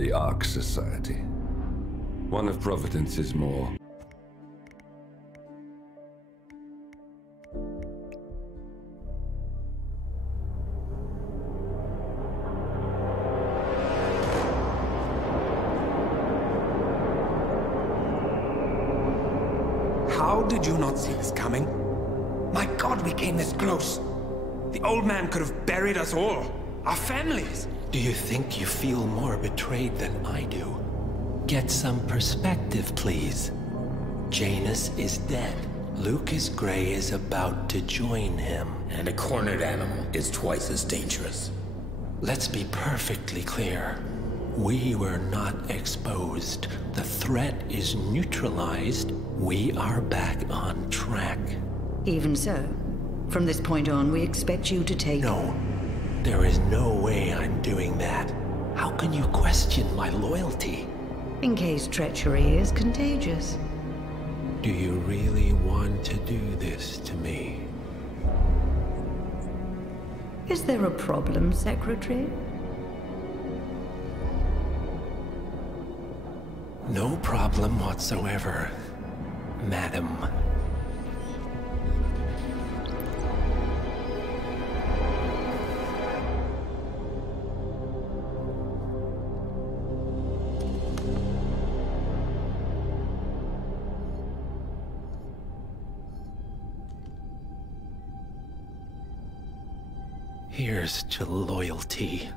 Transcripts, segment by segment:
The Ark Society. One of Providence's more. How did you not see this coming? My God, we came this close. The old man could have buried us all. Our families. Do you think you feel more betrayed than I do? Get some perspective, please. Janus is dead. Lucas Gray is about to join him. And a cornered animal is twice as dangerous. Let's be perfectly clear. We were not exposed. The threat is neutralized. We are back on track. Even so, from this point on, we expect you to take... No. There is no way I'm doing that. How can you question my loyalty? In case treachery is contagious. Do you really want to do this to me? Is there a problem, Secretary? No problem whatsoever, Madam. Here's to loyalty.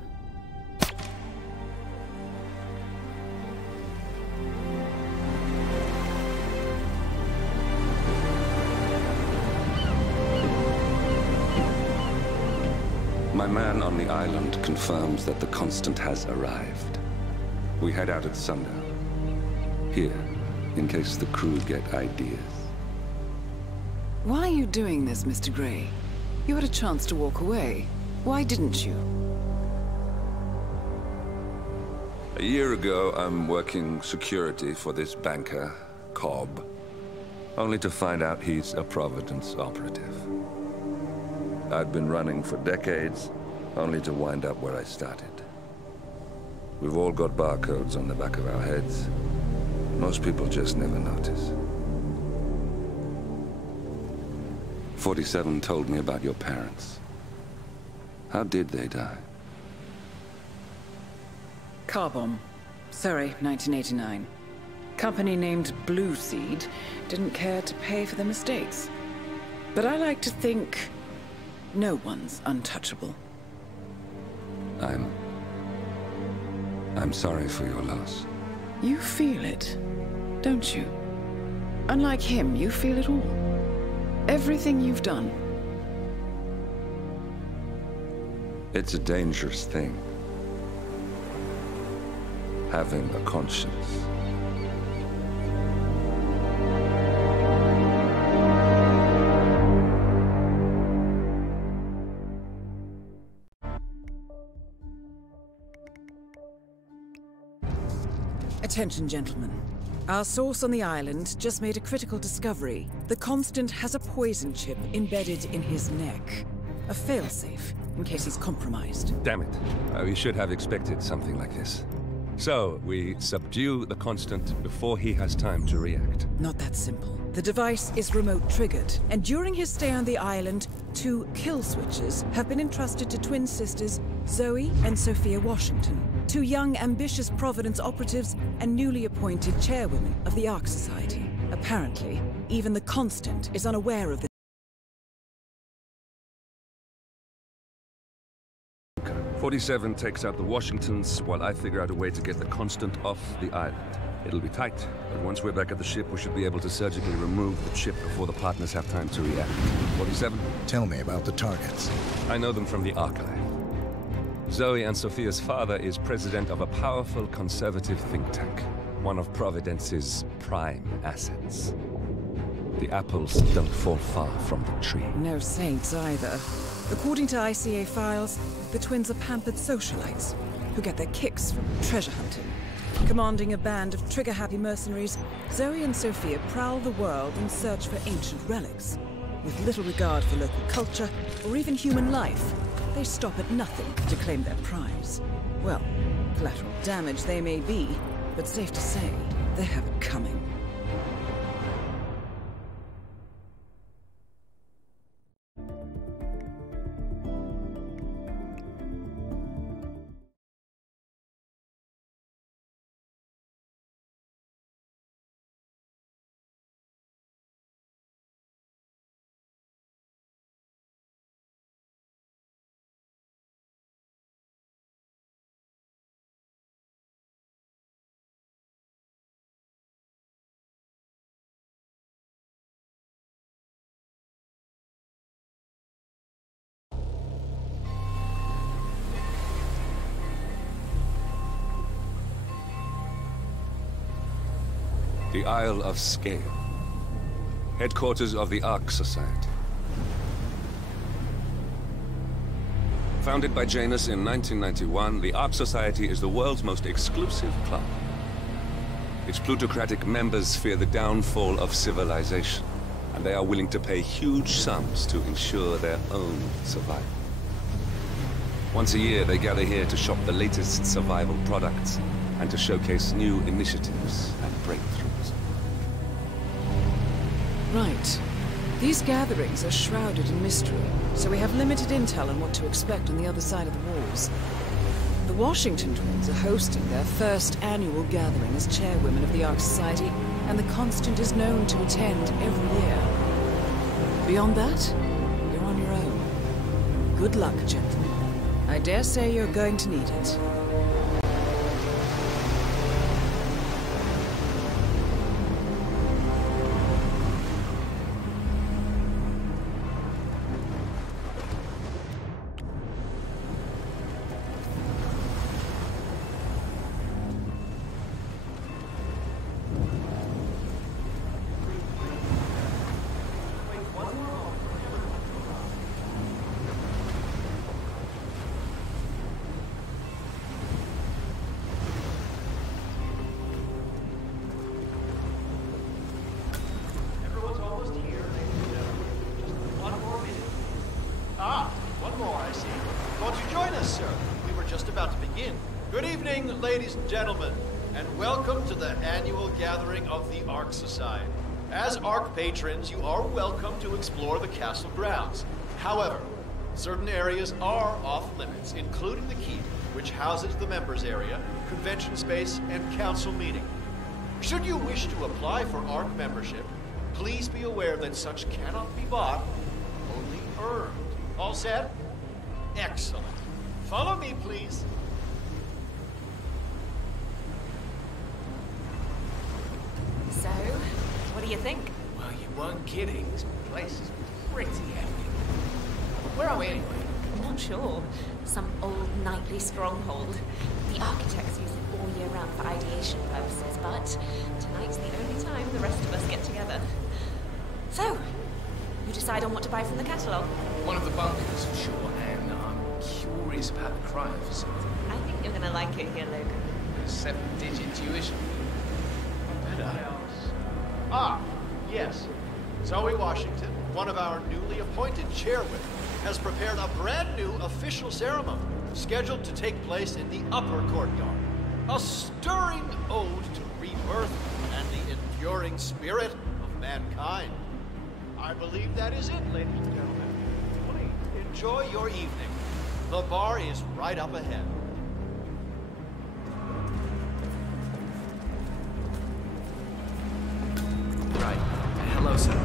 My man on the island confirms that the Constant has arrived. We head out at sundown. Here, in case the crew get ideas. Why are you doing this, Mr. Gray? You had a chance to walk away. Why didn't you? A year ago, I'm working security for this banker, Cobb, only to find out he's a Providence operative. I'd been running for decades, only to wind up where I started. We've all got barcodes on the back of our heads. Most people just never notice. 47 told me about your parents. How did they die? Car bomb. Surrey, 1989. Company named Blue Seed didn't care to pay for the mistakes. But I like to think no one's untouchable. I'm sorry for your loss. You feel it, don't you? Unlike him, you feel it all. Everything you've done. It's a dangerous thing. Having a conscience. Attention, gentlemen. Our source on the island just made a critical discovery. The Constant has a poison chip embedded in his neck. A failsafe, in case he's compromised. Damn it. We should have expected something like this. So, we subdue the Constant before he has time to react. Not that simple. The device is remote triggered, and during his stay on the island, 2 kill switches have been entrusted to twin sisters Zoe and Sophia Washington, 2 young, ambitious Providence operatives and newly appointed chairwomen of the Ark Society. Apparently, even the Constant is unaware of the 47 takes out the Washingtons while I figure out a way to get the Constant off the island. It'll be tight, but once we're back at the ship, we should be able to surgically remove the chip before the partners have time to react. 47? Tell me about the targets. I know them from the archive. Zoe and Sophia's father is president of a powerful conservative think tank, one of Providence's prime assets. The apples don't fall far from the tree. No saints either. According to ICA files, the twins are pampered socialites who get their kicks from treasure hunting. Commanding a band of trigger-happy mercenaries, Zoe and Sophia prowl the world in search for ancient relics. With little regard for local culture or even human life, they stop at nothing to claim their prize. Well, Collateral damage they may be, but safe to say, they have it coming. The Isle of Scale, headquarters of the Ark Society. Founded by Janus in 1991, the Ark Society is the world's most exclusive club. Its plutocratic members fear the downfall of civilization, and they are willing to pay huge sums to ensure their own survival. Once a year, they gather here to shop the latest survival products and to showcase new initiatives and breakthroughs. Right. These gatherings are shrouded in mystery, so we have limited intel on what to expect on the other side of the walls. The Washington twins are hosting their first annual gathering as chairwomen of the Ark Society, and the Constant is known to attend every year. Beyond that, you're on your own. Good luck, gentlemen. I dare say you're going to need it. Good evening, ladies and gentlemen, and welcome to the annual gathering of the Ark Society. As Ark patrons, you are welcome to explore the castle grounds. However, certain areas are off limits, including the keep, which houses the members area, convention space, and council meeting. Should you wish to apply for Ark membership, please be aware that such cannot be bought, only earned. All set? Excellent. Follow me, please. So, what do you think? Well, you weren't kidding. This place is pretty epic. Where are we anyway? I'm not sure. Some old knightly stronghold. The architects use it all year round for ideation purposes, but tonight's the only time the rest of us get together. So, you decide on what to buy from the catalogue? One of the bunkers, for sure, and I'm curious about the cryo facility. I think you're gonna like it here, Logan. 7-digit tuition. Ah, yes. Zoe Washington, one of our newly appointed chairwomen, has prepared a brand new official ceremony scheduled to take place in the upper courtyard. A stirring ode to rebirth and the enduring spirit of mankind. I believe that is it, ladies and gentlemen. Please enjoy your evening. The bar is right up ahead. Right. Hello, sir.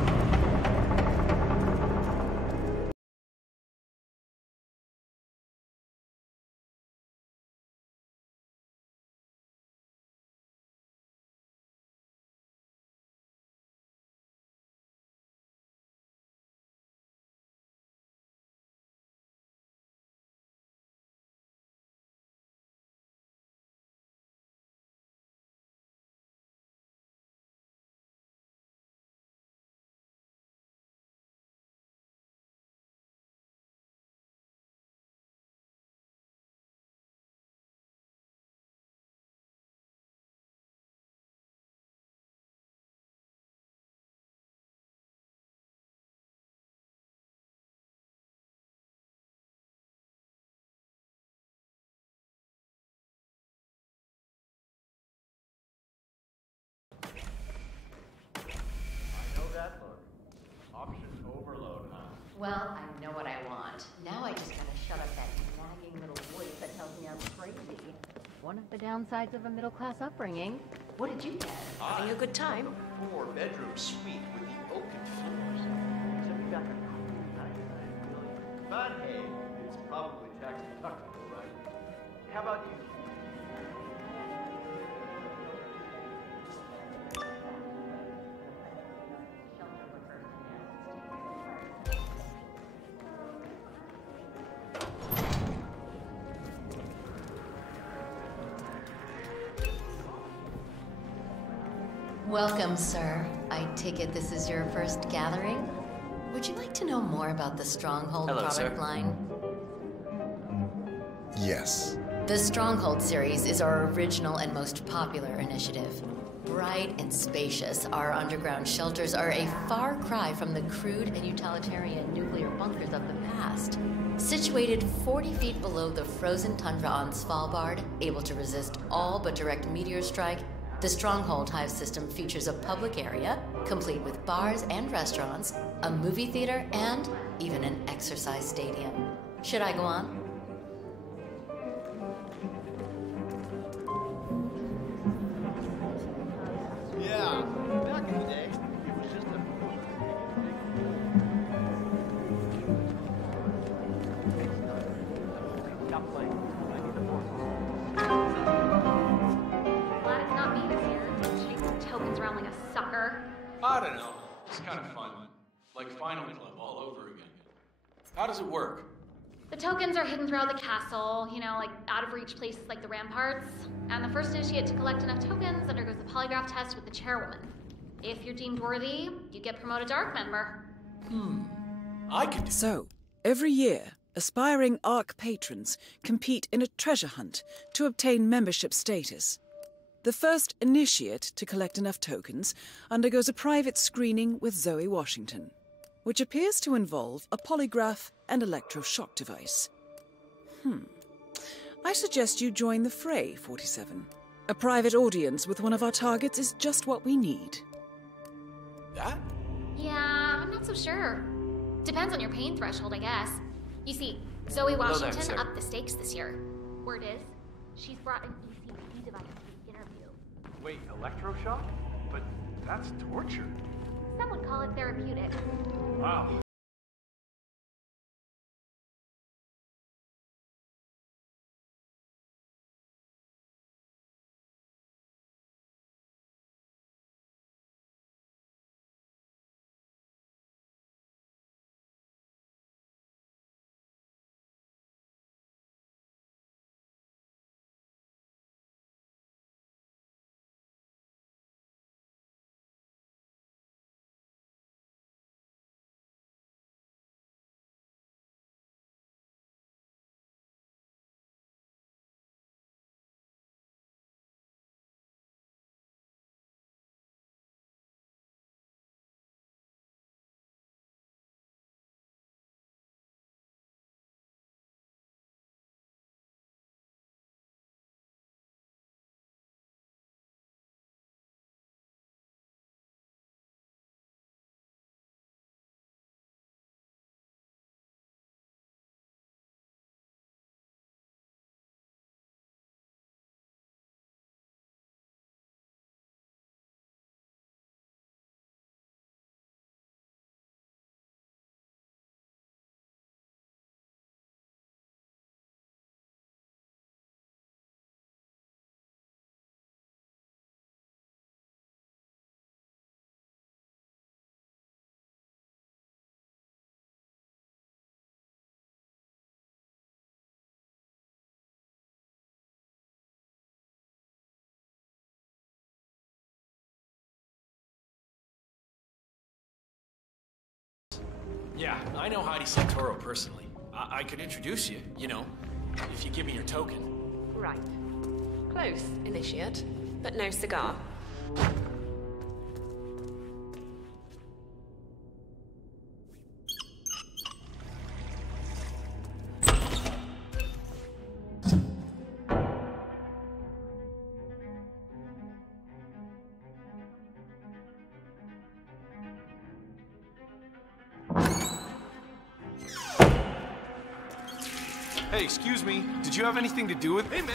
that look? Option overload, huh? Well, I know what I want. Now I just gotta shut up that nagging little voice that tells me I'm crazy. One of the downsides of a middle-class upbringing. What did you get? Having a good time? A 4-bedroom suite with the oaken floors. Except we got the 99 million. But hey, it's probably tax deductible, right? How about you? Welcome, sir. I take it this is your first gathering? Would you like to know more about the Stronghold product line? Yes. The Stronghold series is our original and most popular initiative. Bright and spacious, our underground shelters are a far cry from the crude and utilitarian nuclear bunkers of the past. Situated 40 feet below the frozen tundra on Svalbard, able to resist all but direct meteor strike, the Stronghold Hive system features a public area, complete with bars and restaurants, a movie theater, and even an exercise stadium. Should I go on? Yeah, back in the day, it was just a... Stop playing. I need the force. Glad it's not me this year, chasing tokens around like a sucker. I don't know. It's kind of fun. Like Final Club all over again. How does it work? The tokens are hidden throughout the castle, you know, like out of reach places like the ramparts. And the first initiate to collect enough tokens undergoes the polygraph test with the chairwoman. If you're deemed worthy, you get promoted to Ark member. I could do... So, every year, aspiring Ark patrons compete in a treasure hunt to obtain membership status. The first initiate to collect enough tokens undergoes a private screening with Zoe Washington, which appears to involve a polygraph and electroshock device. I suggest you join the fray, 47. A private audience with one of our targets is just what we need. That? Yeah, I'm not so sure. Depends on your pain threshold, I guess. You see, Zoe Washington upped the stakes this year. Word is, she's brought an ECG device to the interview. Wait, electroshock? But that's torture. Some would call it therapeutic. Wow. Yeah, I know Heidi Santoro personally. I could introduce you, you know, if you give me your token. Right. Close, initiate, but no cigar. Hey, excuse me. Did you have anything to do with... Hey, man.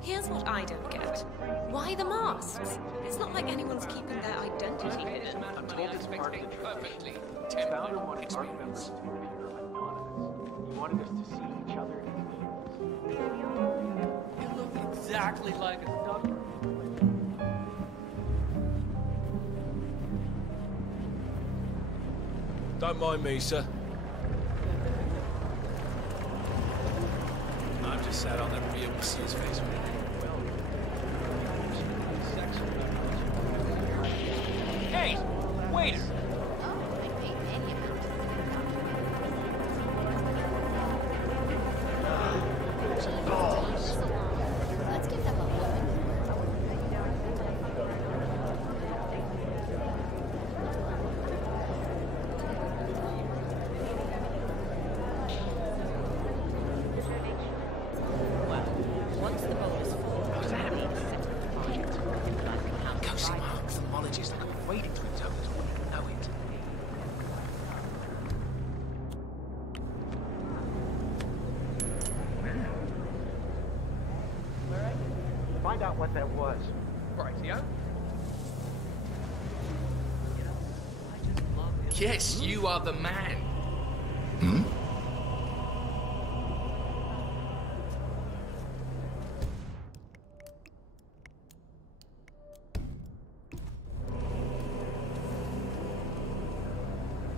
Here's what I don't get. Why the masks? It's not like anyone's keeping their identity hidden. I'm told it's marketed perfectly. 10-minute experience. You wanted us to see each other in the You look exactly like a stunt. Don't mind me, sir. I'm just sat on that real to see his face. Hey, waiter! Let's give them a moment. Once the bowl is full, I set up the project. Go see my ophthalmologist. I've been waiting to his owners. Wouldn't even know it. Find out what that was. Right, yeah? Yes, you are the man.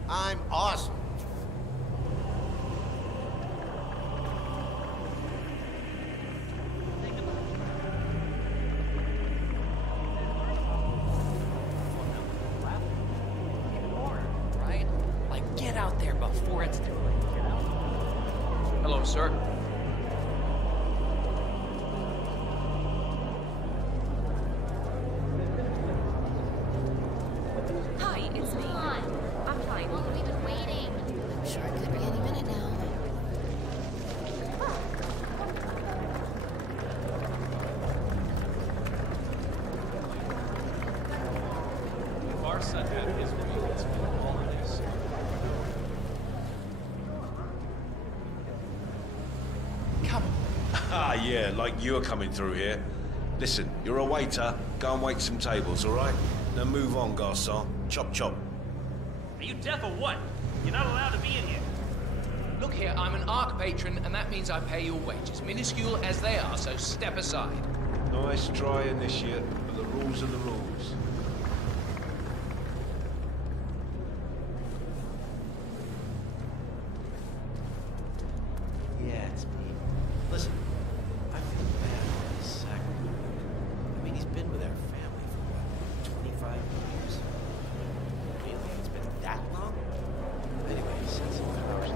I'm awesome. Right? Like, get out there before it's too late. Hello, sir. Hi, it's me. Come on. I'm fine. Well, we've been waiting. I'm sure it could be any minute now. If our son had his way, it's been all of this. Come on. Ah, yeah, like you're coming through here. Listen, you're a waiter. Go and wait some tables, all right? Now move on, garçon. Chop, chop. Are you deaf or what? You're not allowed to be in here. Look here, I'm an Ark patron, and that means I pay your wages, minuscule as they are, so step aside. Nice try, initiate, but the rules are the rules. Yeah, it's me. Listen, I feel bad for this sack. I mean, he's been with our family for what, 25 years? Really? It's been that long? Anyway, he sent some powers.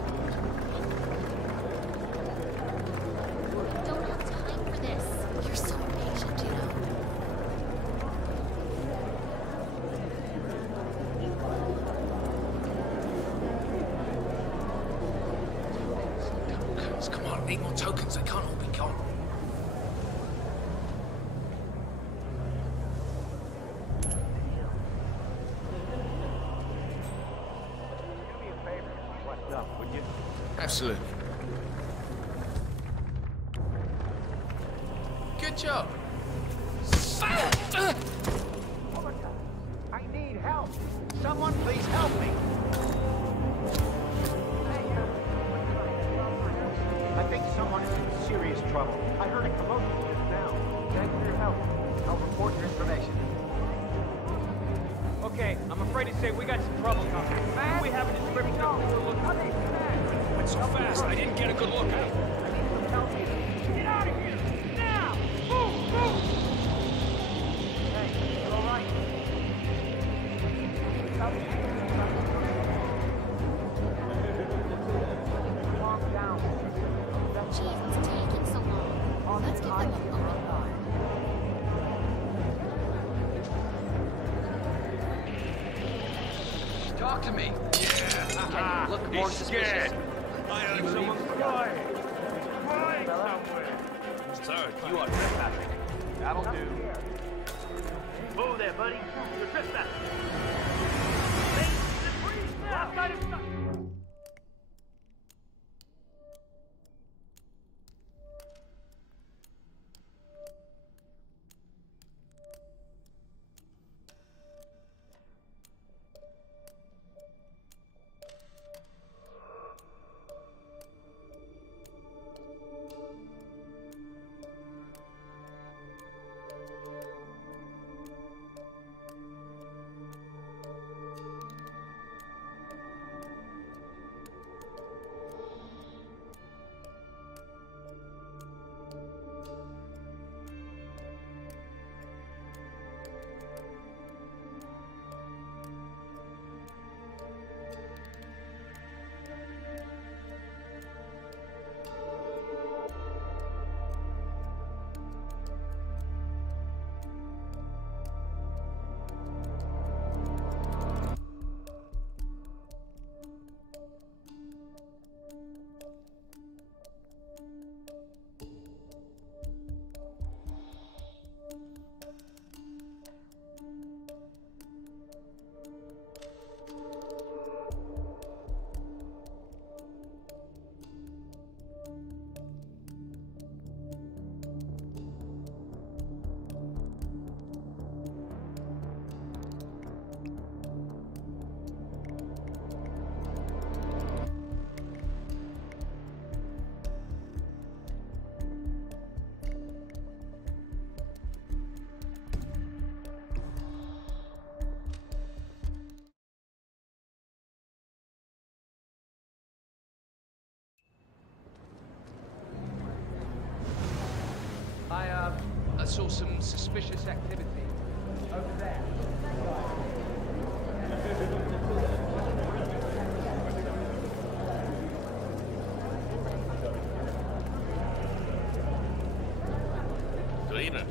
Don't have time for this. You're so impatient, you know. Come on, need more tokens. They can't all be gone. What's up, would you? Absolutely. Good job. I need help. Someone please help me. I think someone is in serious trouble. I heard a commotion just now. Thanks for your help. I'll report your information. Okay, I'm afraid to say we got some trouble coming. We have a description of who we're looking for. Went so fast, I didn't get a good look. Get out of here! Now! Move! Move! talk to me. Can you look more suspicious? I heard someone crying. Crying somewhere. Sir, you are trespassing. That'll do. Move there, buddy. You're trespassing. Left side is stuck. I saw some suspicious activity over there. Good evening.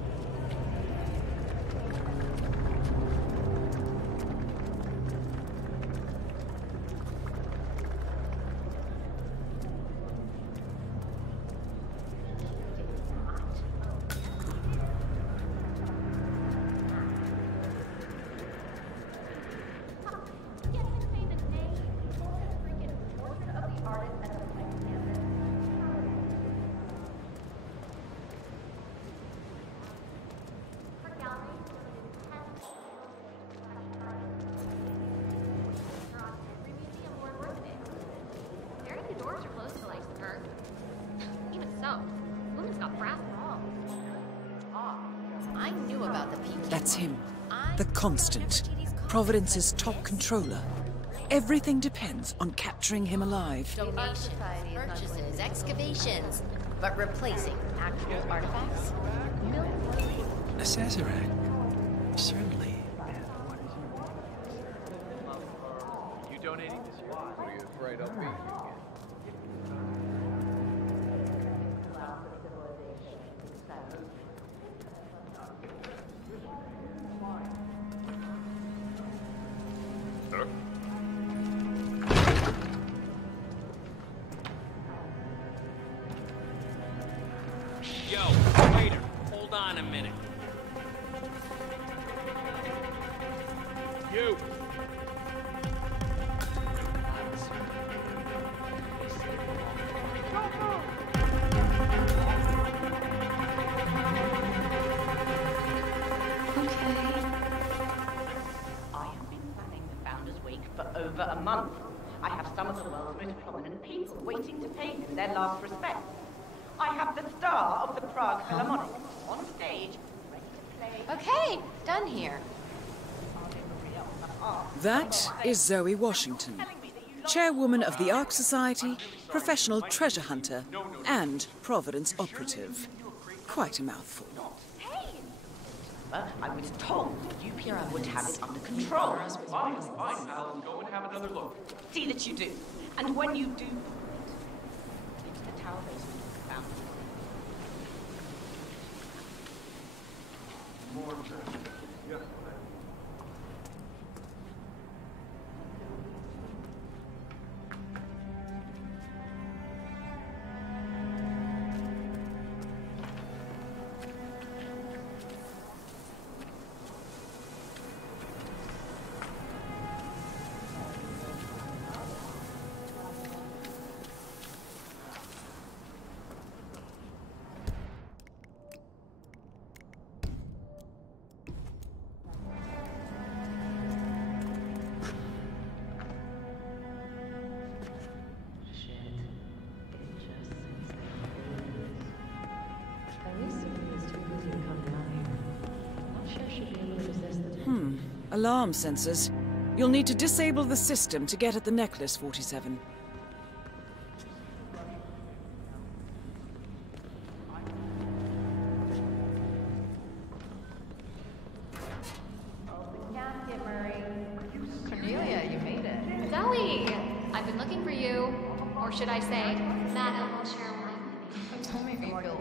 I knew about the PK. That's him. The Constant. Providence's top controller. Everything depends on capturing him alive. Donations, purchases, excavations. But replacing actual artifacts? A Sazerac. Certainly. You donating this year? Are you afraid I'll beat you again? Yo, waiter, hold on a minute. You! Over a month. I have some of the world's most prominent people waiting to pay him their last respects. I have the star of the Prague Philharmonic on stage, ready to play. Okay, done here. That is Zoe Washington, chairwoman of the Ark Society, professional treasure hunter, and Providence operative. Quite a mouthful. I was told you people would have it under control. Fine, I'll go and have another look. See that you do. And when you do, it's the tower basement found. More treasure. Yes, Alarm sensors. You'll need to disable the system to get at the necklace, 47. Cornelia, you made it. Zoe! I've been looking for you. Or should I say, Madam Chairwoman. Tell me refill.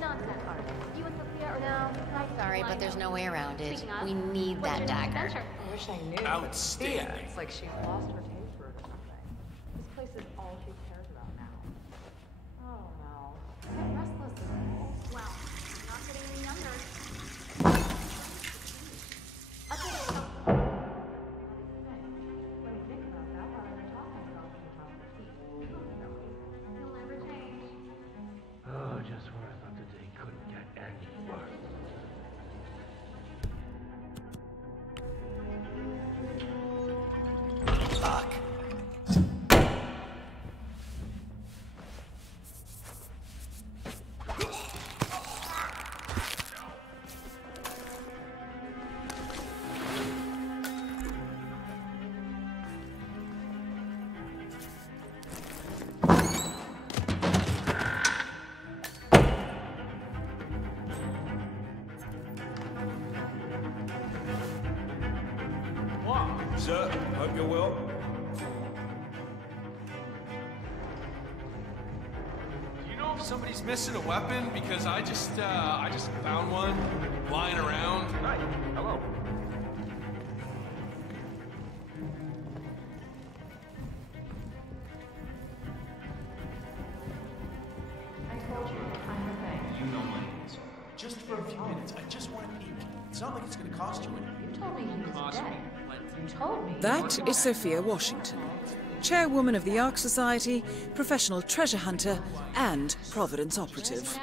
Nonsense, Ark. You and Sophia are now... Sorry, but there's no way around it. We need that dagger. I wish I knew. Outstanding. It's like she lost her taste for it or something. This place is all she cares about now. Oh no. Get restless. Well, not getting any younger. Oh, just when I thought the day couldn't get any worse. Fuck. Sir, hope you're well. Do you know if somebody's missing a weapon? Because I just found one lying around. Hi. Hello. I told you, I'm the thing. You know my answer. Just for a few minutes, I just want to peek. It's not like it's going to cost you anything. You told me he was Cost dead. me plenty. You told me. That is Sophia Washington, chairwoman of the Ark Society, professional treasure hunter, and Providence operative.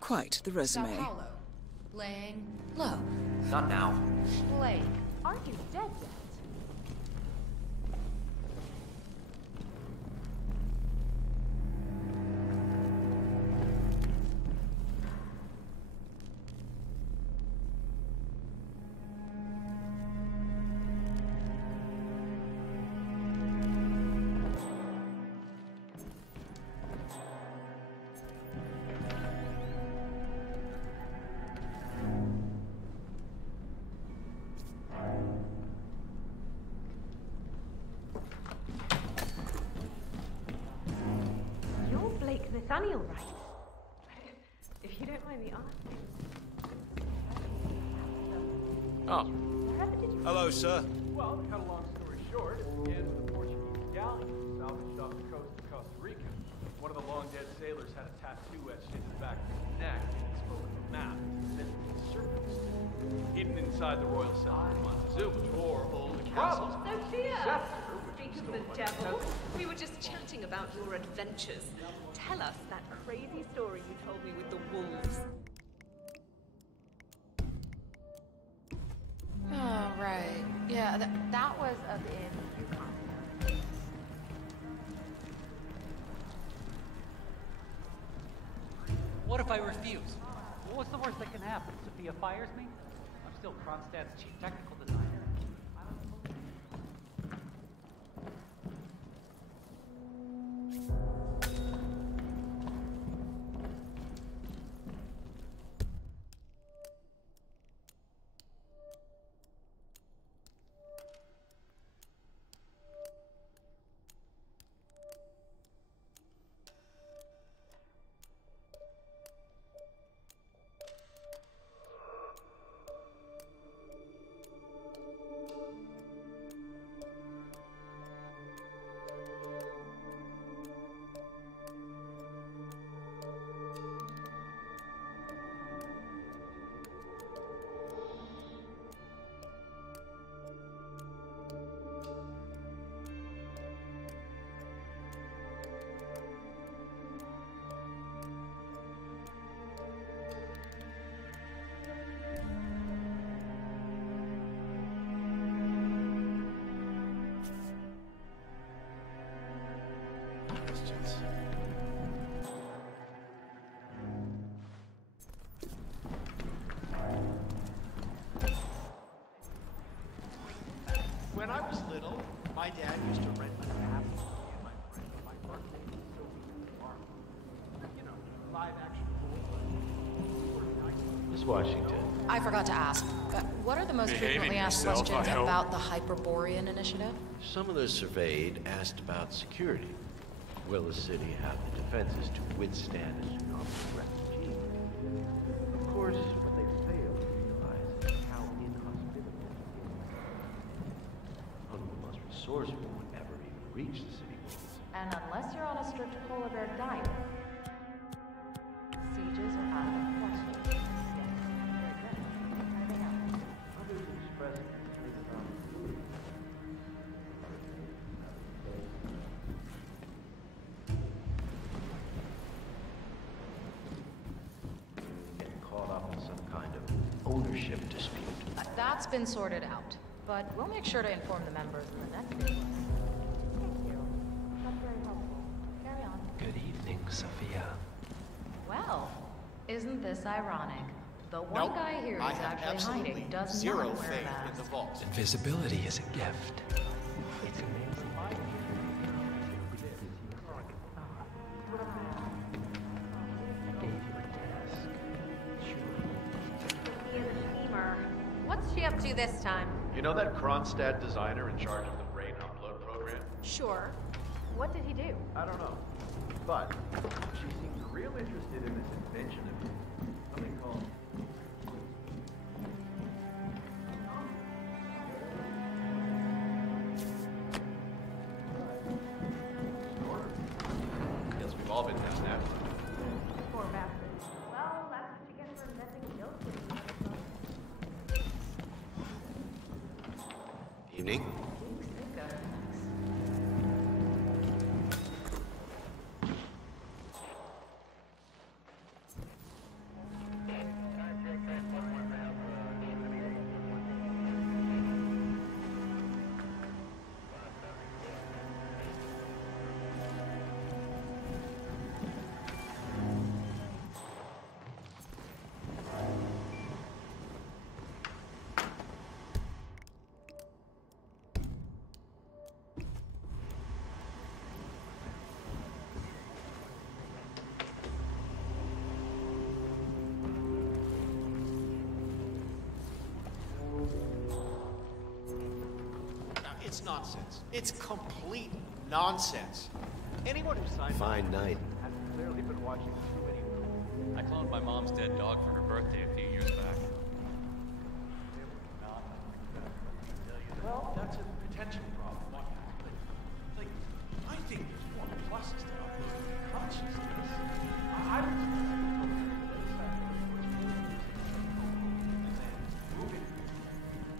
Quite the resume. Laying low. Not now. Blake, aren't you dead yet? Nathaniel, right? If you don't mind me asking. Oh. Wherever did you... Hello, sir. Well, to cut a long story short, it began with a Portuguese galleon salvaged off the coast of Costa Rica. One of the long-dead sailors had a tattoo etched into the back of his neck and spoke of a map that serpents hidden inside the royal cell in Montezuma. Or old castles. Sophia! Speak of the devil. We were just chatting about your adventures. Tell us that crazy story you told me with the wolves. Oh, right. Yeah, that was up in Yukon. What if I refuse? Well, what's the worst that can happen? Sophia fires me? I'm still Kronstadt's chief technical designer. live action role. Miss Washington. I forgot to ask. What are the most Behaving frequently asked yourself, questions I hope. about the Hyperborean initiative? Some of those surveyed asked about security. Will the city have the defenses to withstand a tsunami threat regime? Of course, what they fail to realize is how inhospitable it is. One of the most resourceful would ever even reach the city walls. And unless you're on a strict polar bear diet, sieges are out of the question. Others express concern about food. Getting caught up in some kind of ownership dispute. That's been sorted out, but we'll make sure to inform the members in the next meeting. Thank you. That's very helpful. Carry on. Good evening, Sophia. Well, isn't this ironic? The one Nope. guy here I who's have actually absolutely hiding does zero not wear faith a mask. in the vault. Invisibility is a gift. It's amazing. What's she up to this time? You know that Kronstadt designer in charge of the brain upload program? Sure. What did he do? I don't know. But she seemed real interested in this invention of his. Something called... Guess we've all been down that road. Poor bastard. Well, that's what you get for inventing guilt. Evening. It's nonsense. It's complete nonsense. Anyone who signed Fine night. has clearly been watching too many movies. I cloned my mom's dead dog for her birthday a few years back. Well, that's a potential problem. Like, I think there's more pluses to uploading consciousness. I would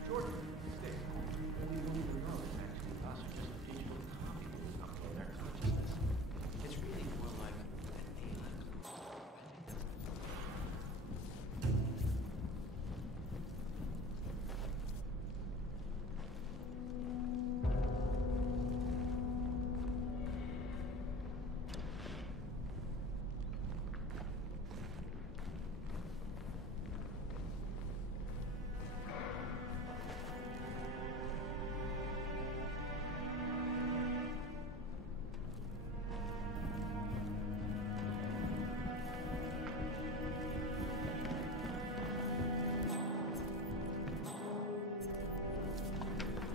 Jordan, stay. Us are just digital copies of their consciousness. It's really more like an alien.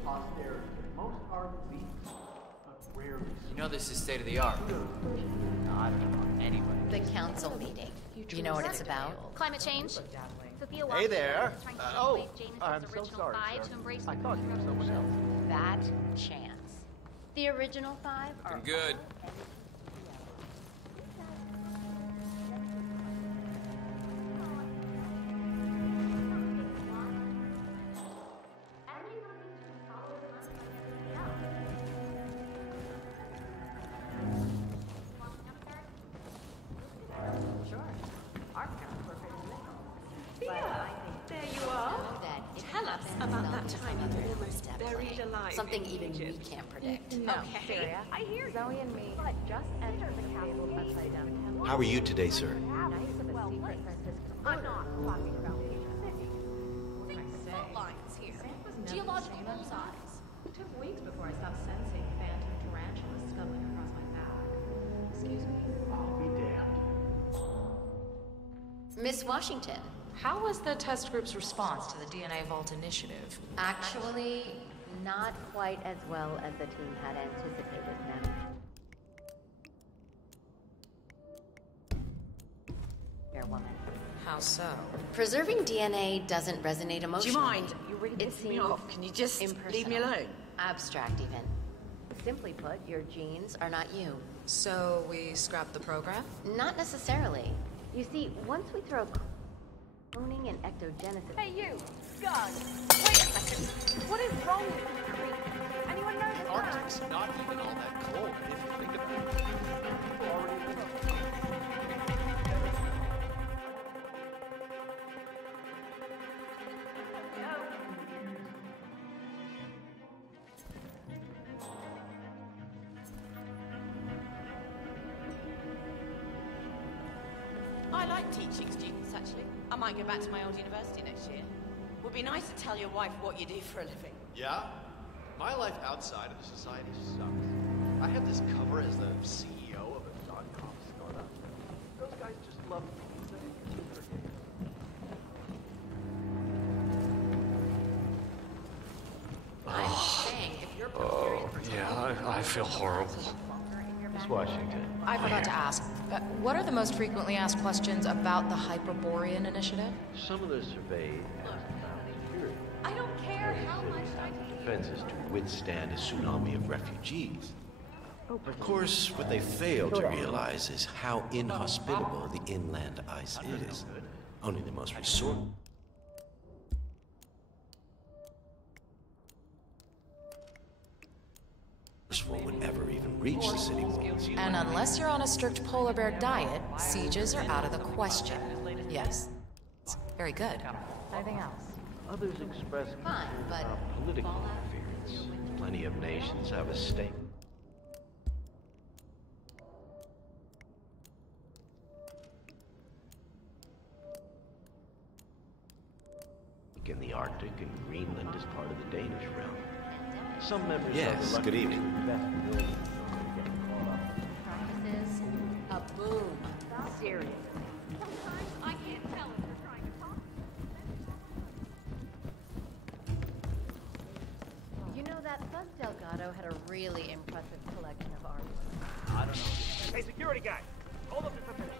Posterity. Most art leaks, but rarely. You know this is state of the art. I don't know. Anyway. The council meeting. You know what it's about? Climate change. Sophia Hey Washington there. is trying to Oh, persuade Janus's I'm so original sorry, five sir. to embrace I thought you were someone else. That chance. The original 5 are Looking good. Sure. Our parents were pretty little. Thea, there you are. Tell us about that time you were almost buried alive. Something even we can't predict. No, Syria. I hear Zoe and me just entered the castle upside down temple. How are you today, sir? Nice of a secret Franciscan. I'm not talking about Asia City. What can I say? Lines here. Geological bullseyes. It took weeks before I stopped sensing phantom tarantulas scuttling across my back. Excuse me. I'll be damned. Miss Washington. How was the test group's response to the DNA Vault initiative? Actually, not quite as well as the team had anticipated, ma'am. Fair woman. How so? Preserving DNA doesn't resonate emotionally. Do you mind? You're really pissing me off. Can you just leave me alone? Abstract, even. Simply put, your genes are not you. So we scrap the program? Not necessarily. You see, once we throw cloning and ectogenesis... Hey, you! Guard! Wait a second! What is wrong with this creep? Anyone know this The Arctic's not even all that cold, if you think about it. People already live up there. I like teaching students, actually. I might go back to my old university next year. Would be nice to tell your wife what you do for a living. Yeah? My life outside of the society sucks. I had this cover as the CEO of a .com startup. Those guys just love pizza and computer games. Oh, yeah, I feel horrible. Miss Washington. I forgot to ask. What are the most frequently asked questions about the Hyperborean initiative? Some of the survey asked about security. I don't care how much I can Defenses to withstand a tsunami of refugees. Of course, what they fail to realize is how inhospitable the inland ice is. Only the most resourceful would ever even reach the city walls. And unless you're on a strict polar bear diet, sieges are out of the question. Yes. Very good. Anything else? Others express Fine, but political interference. Plenty of nations have a stake in the Arctic, and Greenland is part of the Danish realm. Some members Yes, of the good evening. Practices a boom. Seriously. Sometimes I can't tell if they're trying to talk. You know, that Buzz Delgado had a really impressive collection of art. I don't know. Hey, security guy! Hold up this finish.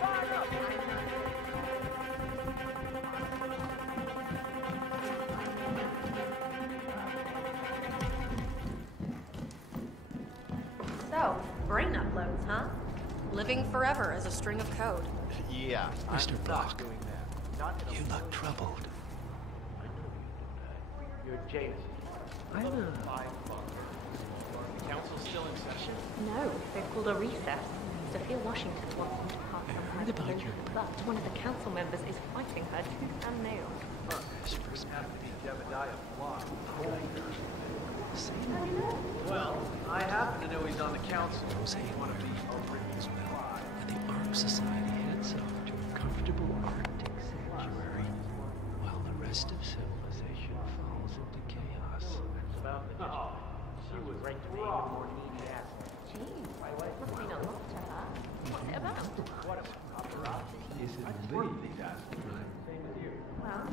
Fire up! So, brain uploads, huh? Living forever as a string of code. Yeah, Mr. I'm Block, not doing that. Not in a you look troubled. You're James. I know. The council's still in session? No, they've called a recess. Sophia Washington wants them to pass some heard about resolution, your- but one of the council members is fighting her tooth and nail. This first happened. Jebediah Block. Say Well, I happen to know he's on the council. Jose Marty as well, and the Ark Society heads off to a comfortable Arctic sanctuary, while the rest of civilization falls into chaos. Oh, she was right to me. More neat ass. Jeez, must mean a lot to her. What's it about? What a paparazzi. Is it I just work with these assholes. Same as you. Well,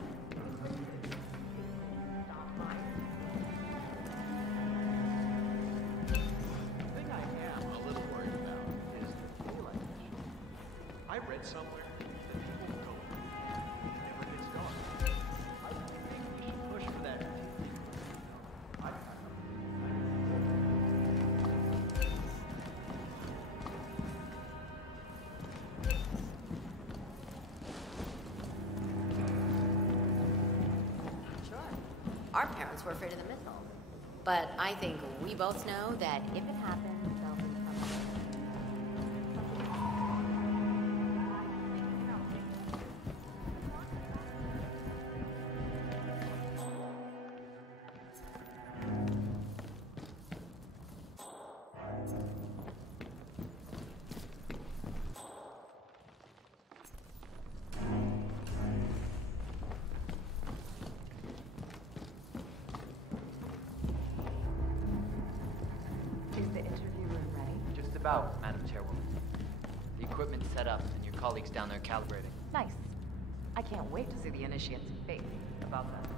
The thing I am a little worried about is the daylight initiative. I read somewhere that people go mad when it never gets dark. I think we should push for that. Sure. Our parents were afraid of the missile. But I think we both know that if it happens, they'll be something. is the interview room ready? Just about, Madam Chairwoman. equipment set up, and your colleagues down there calibrating. Nice. I can't wait to see the initiates' faith about that.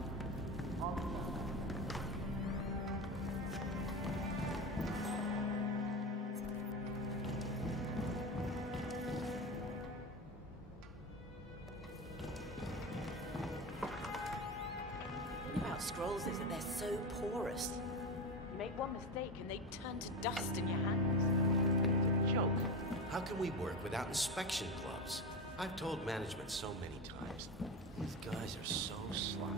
About scrolls is that they're so porous. You make one mistake and they turn to dust in your hands. It's a joke. How can we work without inspection gloves? I've told management so many times. These guys are so sloppy.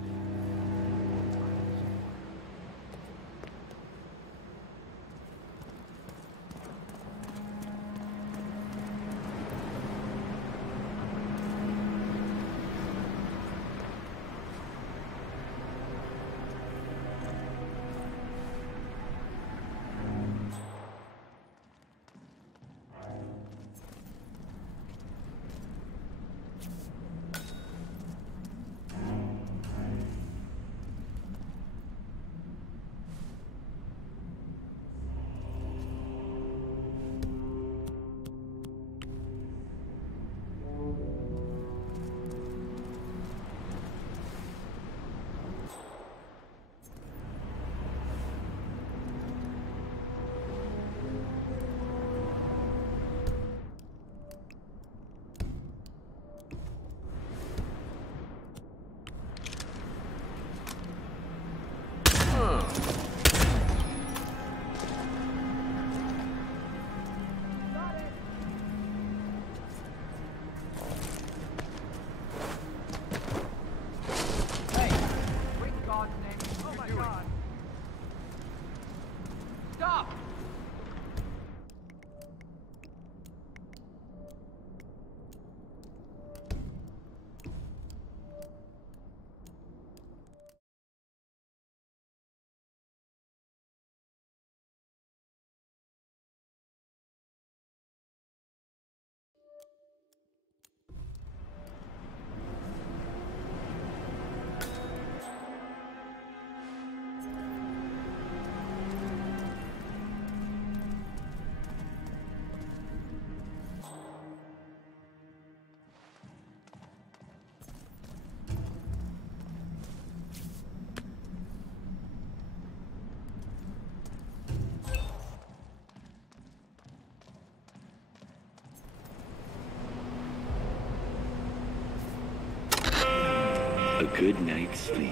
A good night's sleep.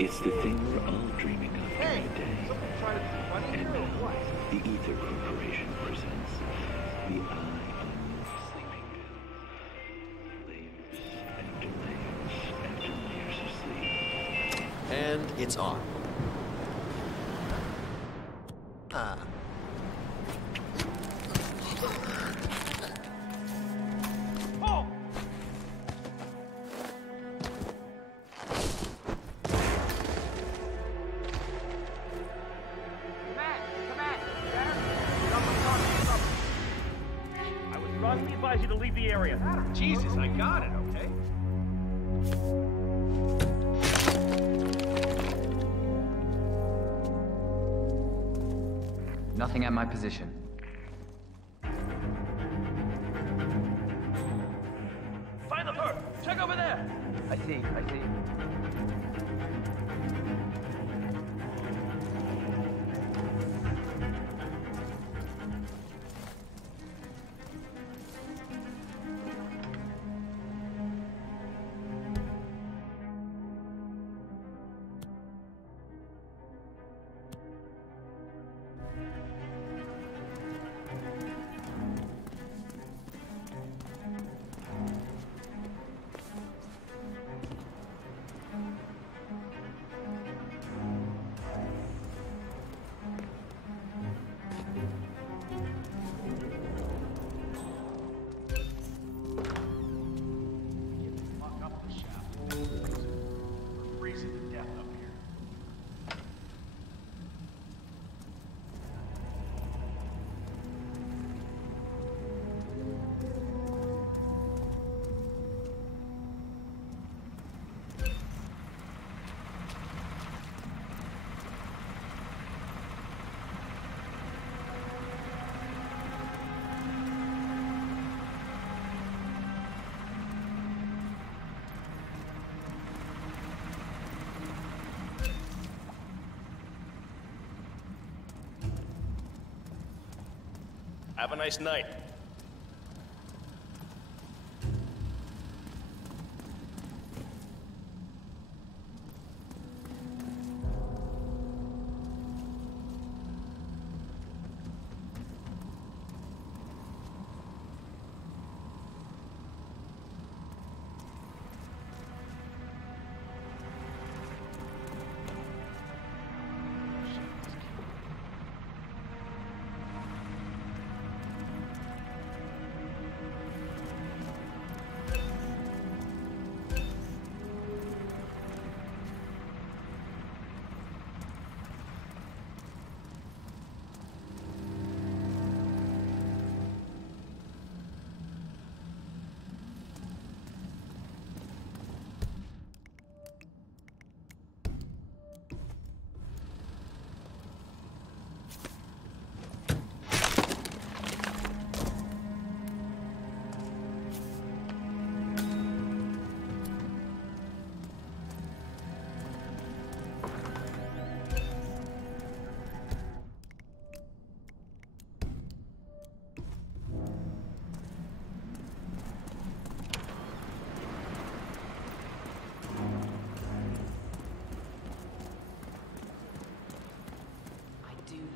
It's the thing we're all dreaming of every day. And now, the Ether Corporation presents the Eye on Your Sleeping Pill. Layers after layers after layers of sleep. And it's on. Strongly advise you to leave the area. Jesus, I got it, okay? Nothing at my position. Find the perp! Check over there! I see. Have a nice night.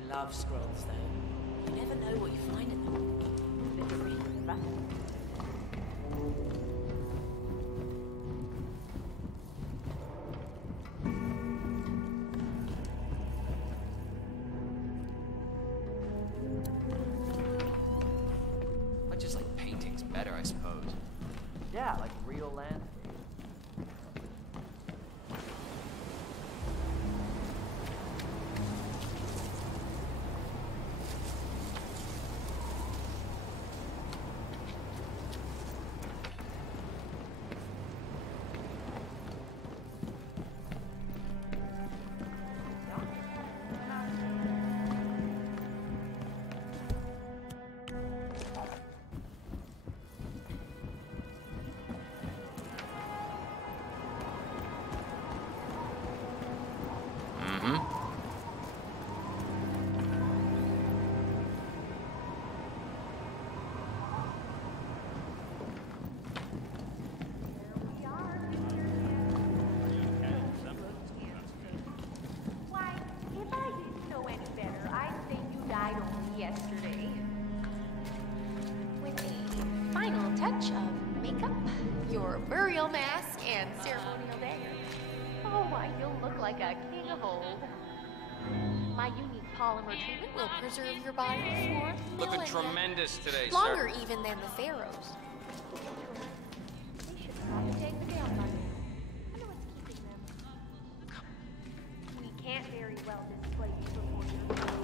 Love scrolls, though. You never know what you find in them. Very fascinating. I just like paintings better, I suppose. Yeah, like real landscape. Yesterday. With a final touch of makeup, your burial mask, and ceremonial dagger. Oh, why, you'll look like a king of old. My unique polymer treatment will preserve your body for Looking millennia. tremendous today, sir. Longer even than the pharaohs. They should probably take the down by now. I know what's keeping them. We can't very well display these before your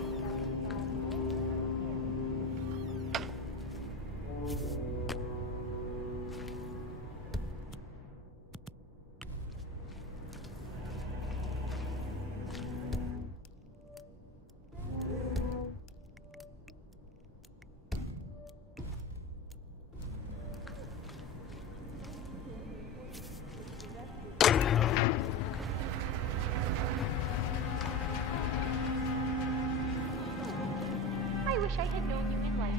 I wish I had known you in life.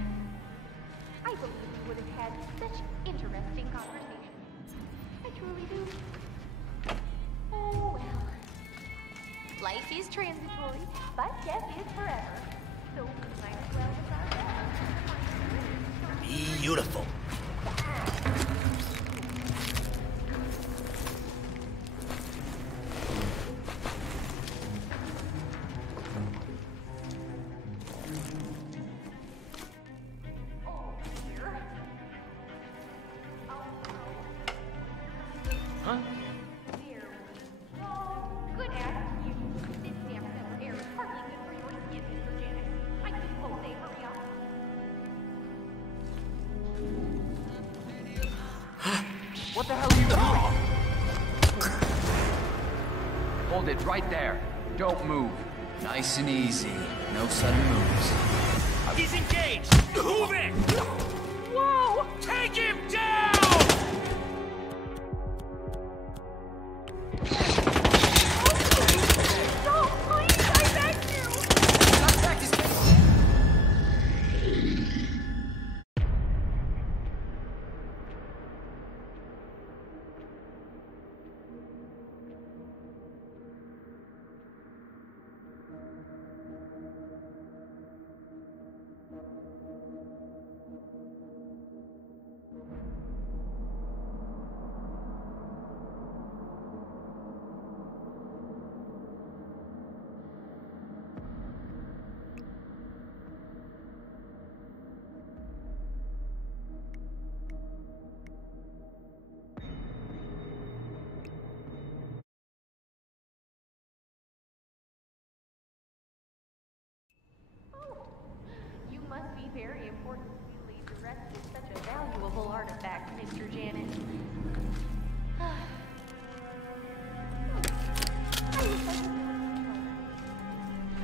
I believe we would have had such interesting conversations. I truly do. Oh well. Life is transitory, but death is forever. So we might as well as our Beautiful. What the hell are you doing? Hold it right there. Don't move. Nice and easy. No sudden moves. He's engaged! Move it! Whoa! Take him down! Don't, please, I beg you! Not practice. very important you laid to rest with such a valuable artifact, Mr. Janet.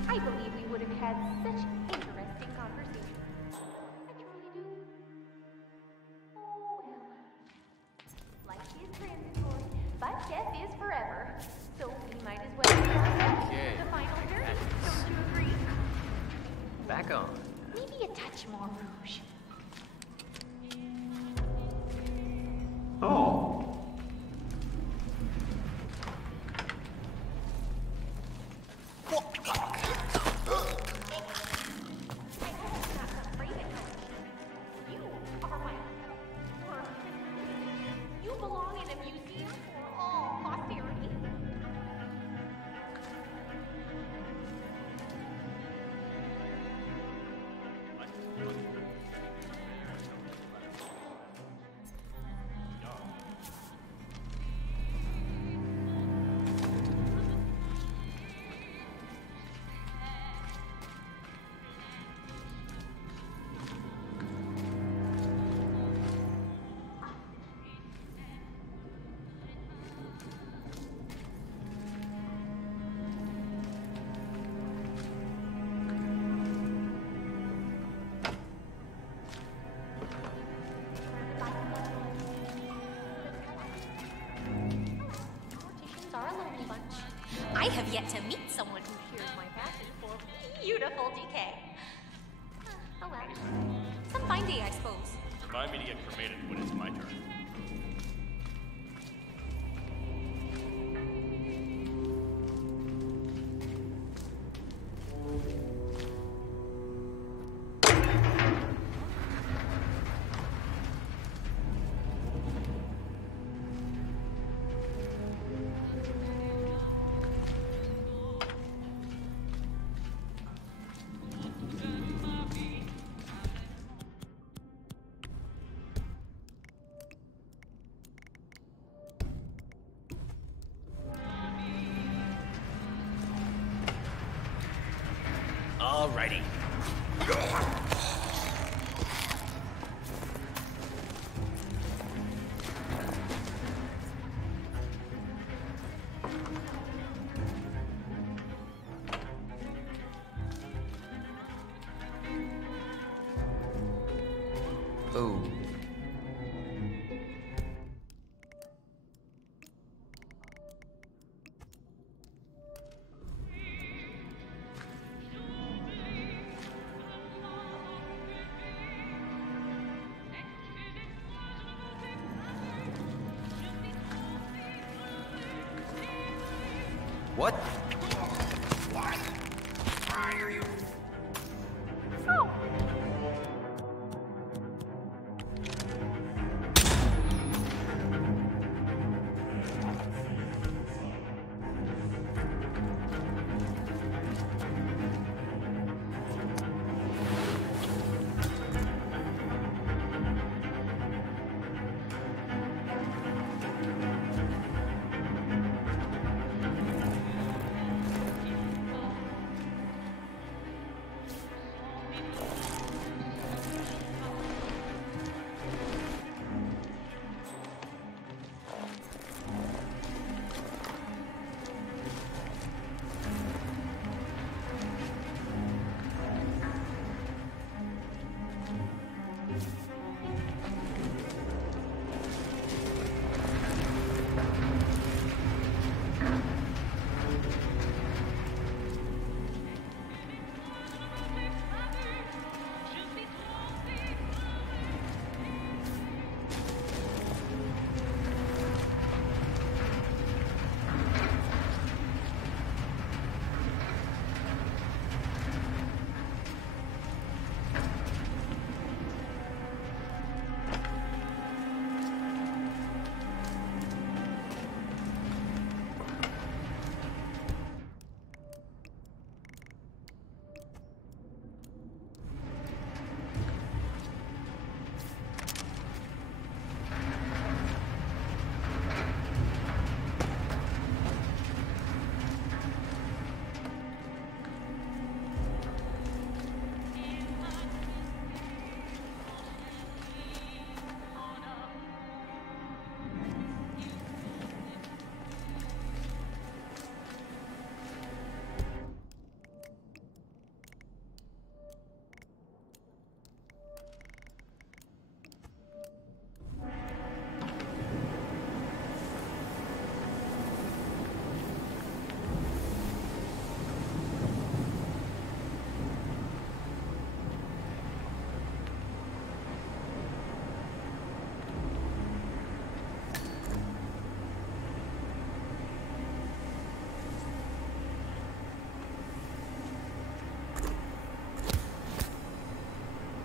I believe we would have had such interesting conversations. I truly do. Oh well. Life is transitory, but death is forever. So we might as well be ourselves Okay. the final journey. Don't you agree? Back on. Maybe a touch more rouge. Oh. You belong in a museum for all posterity. Are a lonely bunch. I have yet to meet someone who shares my passion for beautiful decay. Oh well. Some fine day, I suppose. Remind me to get cremated when it's my turn. Alrighty. Oh. What? What? Fire you! Oh.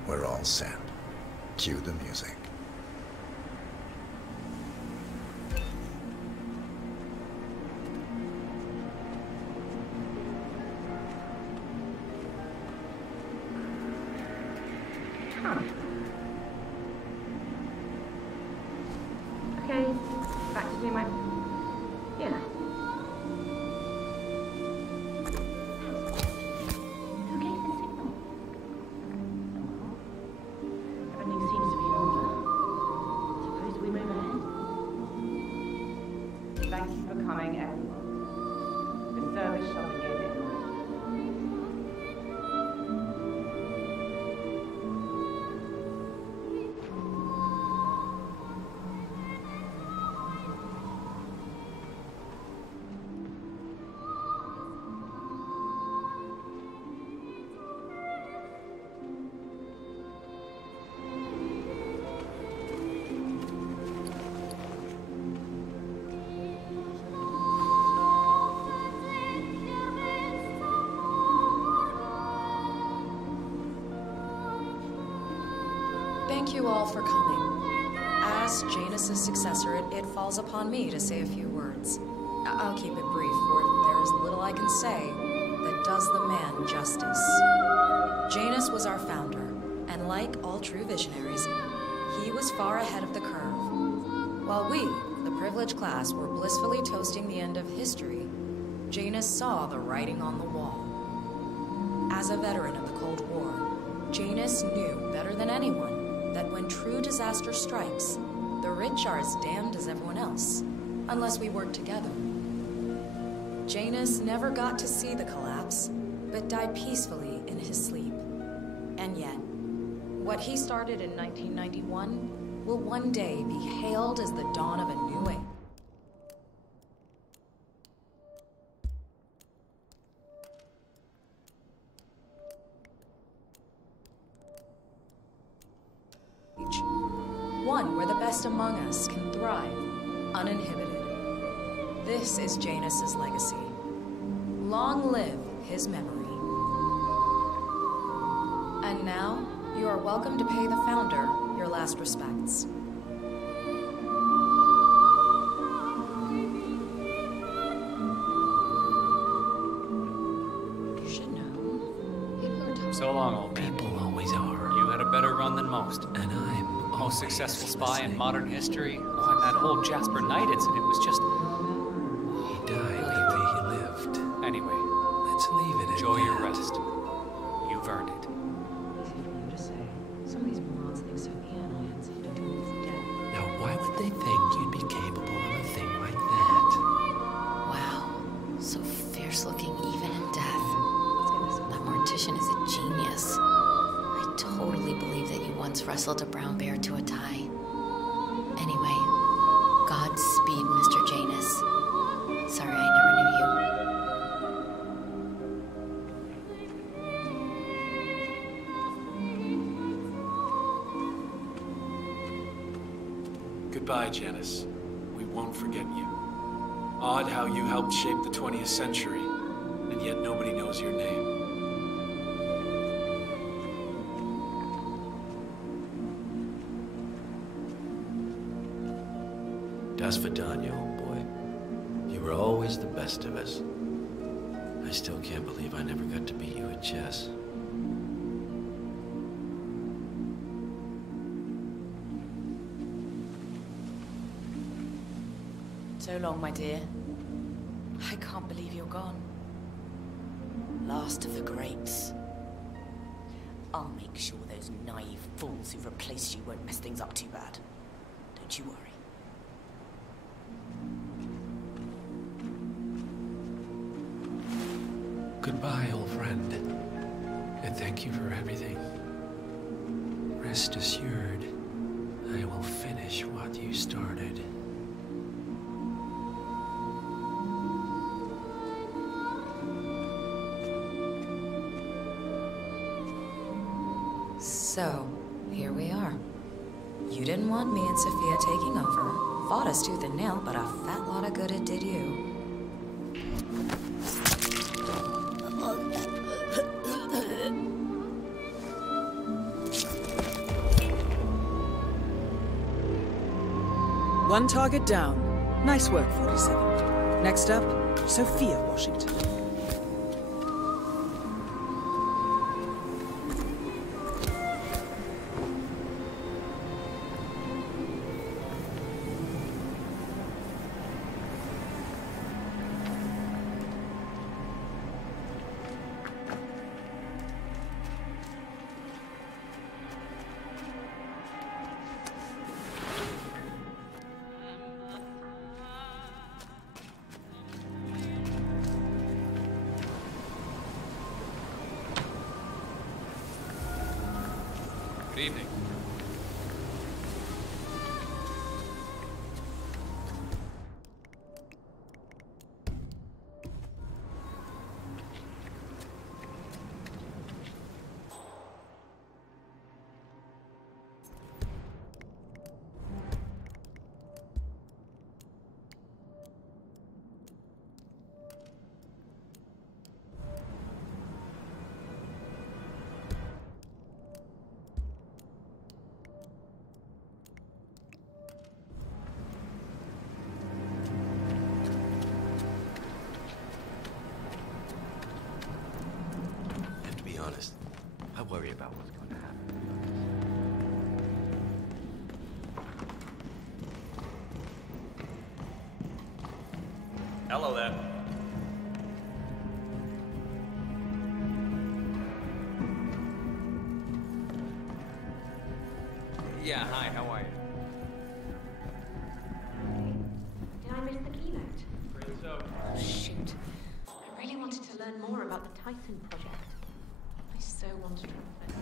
We're all set. Cue the music. Okay, back to doing my... Yeah. Who gave the signal? Everything seems to be in order. Suppose we move ahead? Thank you for coming, everyone. The service shall begin in a moment. Thank you all for coming. As Janus's successor, it falls upon me to say a few words. I'll keep it brief, for there is little I can say that does the man justice. Janus was our founder, and like all true visionaries, he was far ahead of the curve. While we, the privileged class, were blissfully toasting the end of history, Janus saw the writing on the wall. As a veteran of the Cold War, Janus knew better than anyone that when true disaster strikes, the rich are as damned as everyone else, unless we work together. Janus never got to see the collapse, but died peacefully in his sleep. And yet, what he started in 1991 will one day be hailed as the dawn of a new age. One where the best among us can thrive, uninhibited. This is Janus's legacy. Long live his memory. And now, you are welcome to pay the founder your last respects. You should know. People are talking. So long, old man. People always are. You had a better run than most. And I'm most successful spy in modern history. Oh, and that whole Jasper Knight incident was just... He died the way he lived. Anyway, Let's leave it at enjoy your that. rest. You've earned it. Easy for you to say. Some of these morons think Sophia and I had something to do with his death. Now, why would they think you'd be capable of a thing like that? Wow. So fierce looking even in death. That mortician is a genius. I totally believe that you once wrestled a brown bear to a tie. Anyway, Godspeed, Mr. Janus. Sorry I never knew you. Goodbye, Janus. We won't forget you. Odd how you helped shape the 20th century, and yet nobody knows your name. Das Vidania, old boy. You were always the best of us. I still can't believe I never got to beat you at chess. So long, my dear. I can't believe you're gone. Last of the greats. I'll make sure those naive fools who replaced you won't mess things up too bad. Don't you worry. Goodbye, old friend. And thank you for everything. Rest assured, I will finish what you started. So, here we are. You didn't want me and Sophia taking over. Fought us tooth and nail, but a fat lot of good it did you. One target down. Nice work, 47. Next up, Sophia Washington. Good evening. Honest, I worry about what's going to happen. Hello there. Yeah, hi, how are you? Did I miss the keynote? Afraid so. Oh, shoot. I really wanted to learn more about the Titan project. I so want to travel it.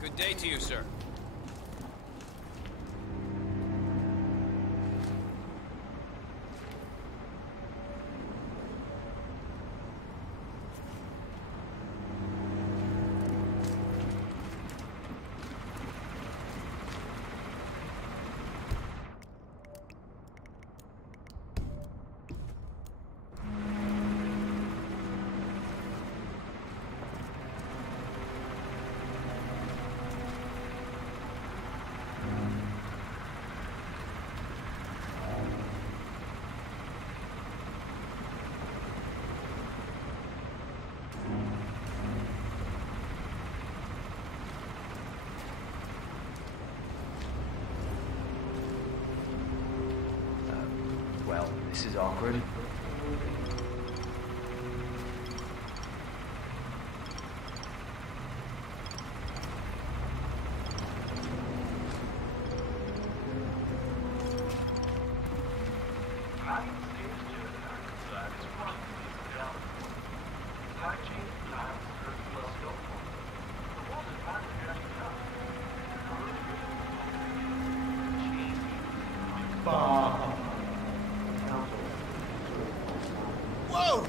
Good day to you, sir. Well, this is awkward. Whoa!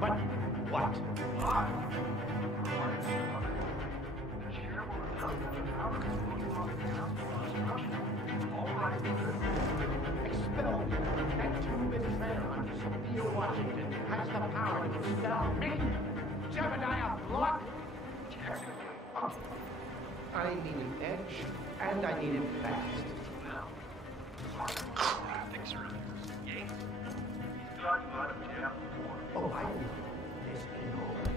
But what? Expel me. That two-bit traitor under Sophia Washington has the power to expel me. Jebediah Block. I need an edge, and I need it fast. Things are Yates. He's got you out of jail before. Oh, I know. This ain't over.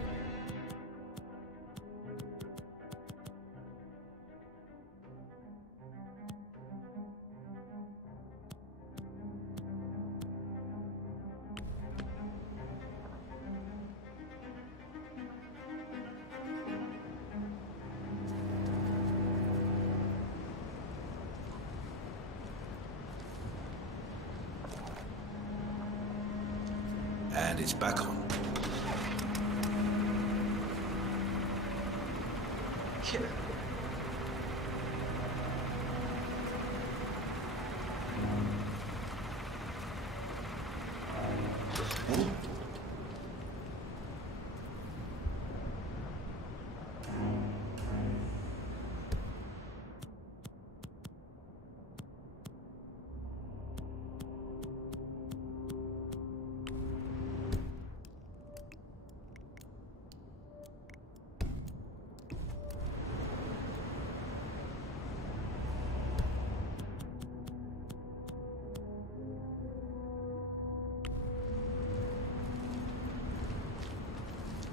And it's back on. Yeah.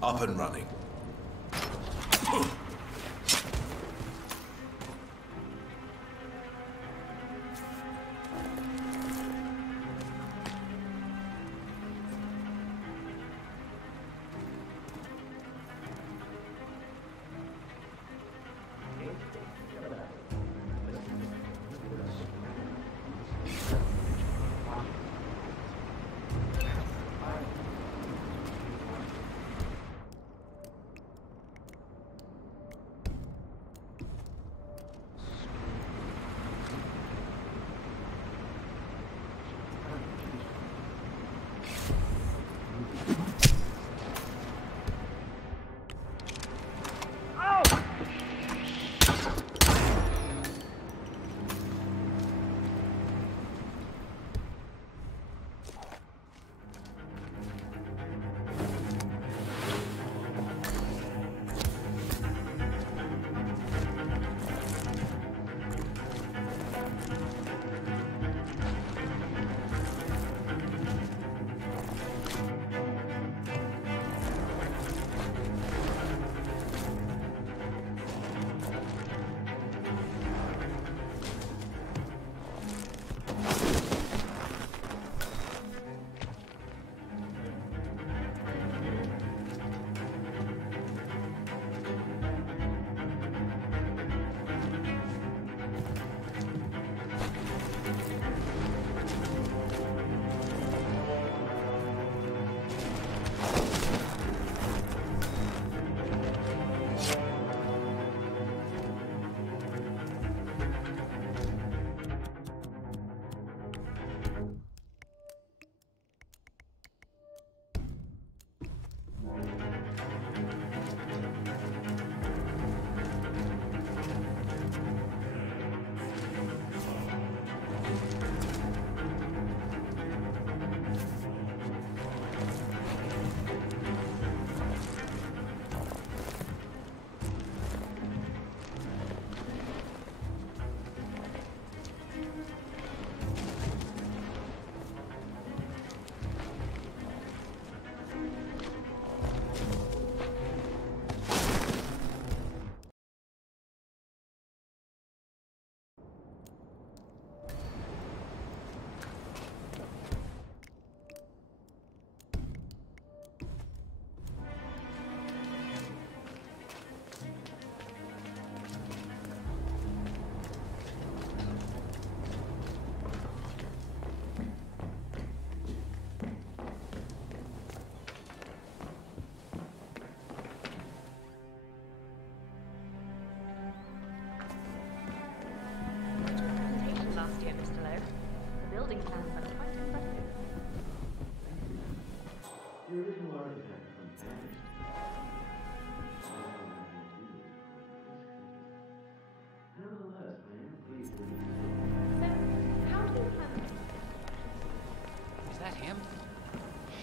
Up and running.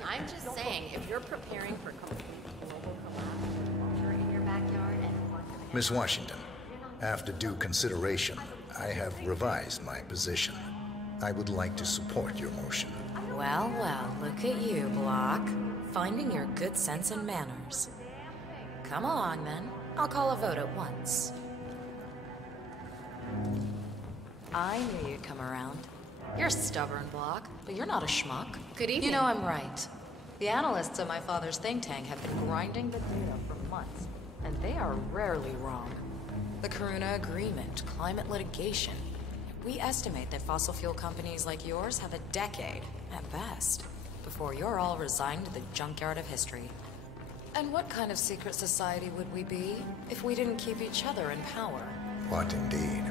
I'm just saying, if you're preparing for complete global collapse, you're in your backyard and... Miss Washington, after due consideration, I have revised my position. I would like to support your motion. Well, well, look at you, Block. Finding your good sense and manners. Come along, then. I'll call a vote at once. I knew you'd come around. You're stubborn, Block, but you're not a schmuck. Good evening. You know I'm right. The analysts at my father's think tank have been grinding the data for months, and they are rarely wrong. The Karuna Agreement, climate litigation. We estimate that fossil fuel companies like yours have a decade, at best, before you're all resigned to the junkyard of history. And what kind of secret society would we be if we didn't keep each other in power? What indeed?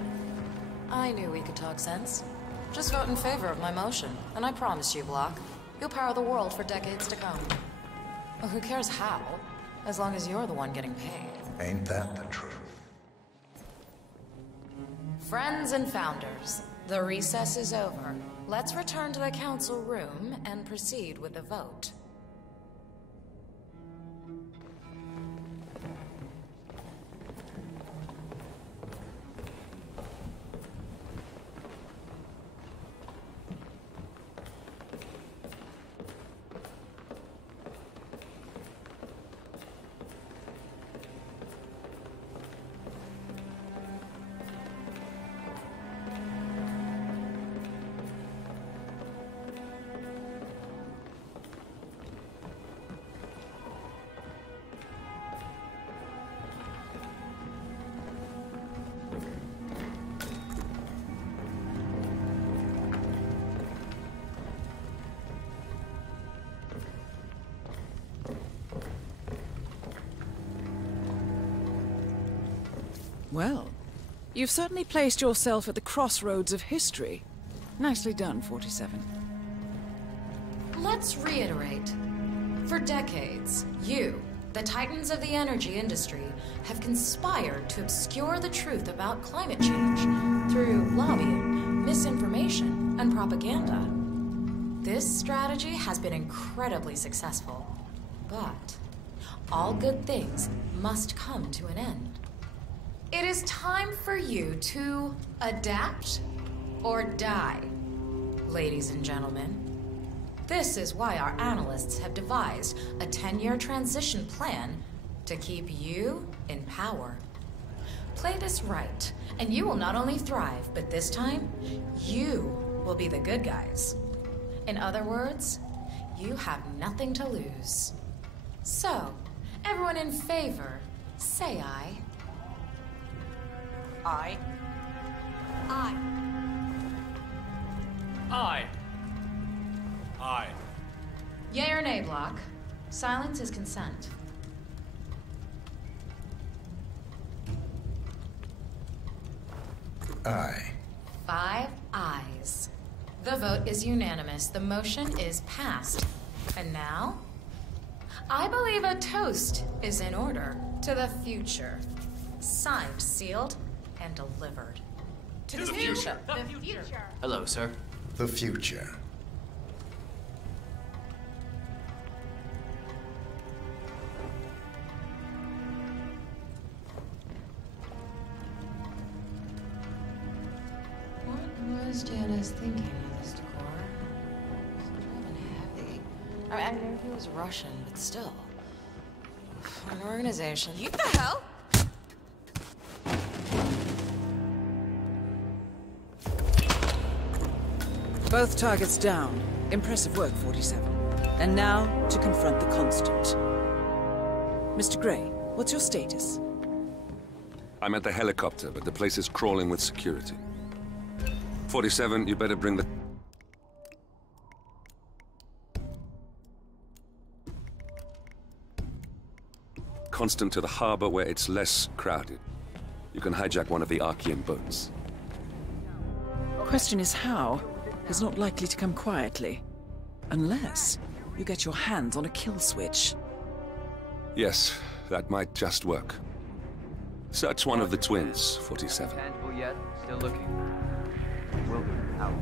I knew we could talk sense. Just vote in favor of my motion, and I promise you, Block, you'll power the world for decades to come. Well, who cares how, as long as you're the one getting paid. Ain't that the truth? Friends and founders, the recess is over. Let's return to the council room and proceed with the vote. Well, you've certainly placed yourself at the crossroads of history. Nicely done, 47. Let's reiterate. For decades, you, the titans of the energy industry, have conspired to obscure the truth about climate change through lobbying, misinformation, and propaganda. This strategy has been incredibly successful, but all good things must come to an end. It is time for you to adapt or die, ladies and gentlemen. This is why our analysts have devised a 10-year transition plan to keep you in power. Play this right, and you will not only thrive, but this time, you will be the good guys. In other words, you have nothing to lose. So, everyone in favor, say aye. Aye. Aye. Aye. Aye. Yea or nay, Block? Silence is consent. Aye. 5 ayes. The vote is unanimous. The motion is passed. And now, I believe a toast is in order to the future. Signed, sealed, and delivered. To the future. The future. Hello, sir. The future. What was Janice thinking of this decor? So driven heavy. I know he was Russian, but still. An organization. You the hell? Both targets down. Impressive work, 47. And now, to confront the Constant. Mr. Gray, what's your status? I'm at the helicopter, but the place is crawling with security. 47, you better bring the... Constant to the harbor where it's less crowded. You can hijack one of the Archean boats. Question is how? He's not likely to come quietly. Unless you get your hands on a kill switch. Yes, that might just work. Search one of the twins, 47. Tangible yet? Still looking. Will do. Out.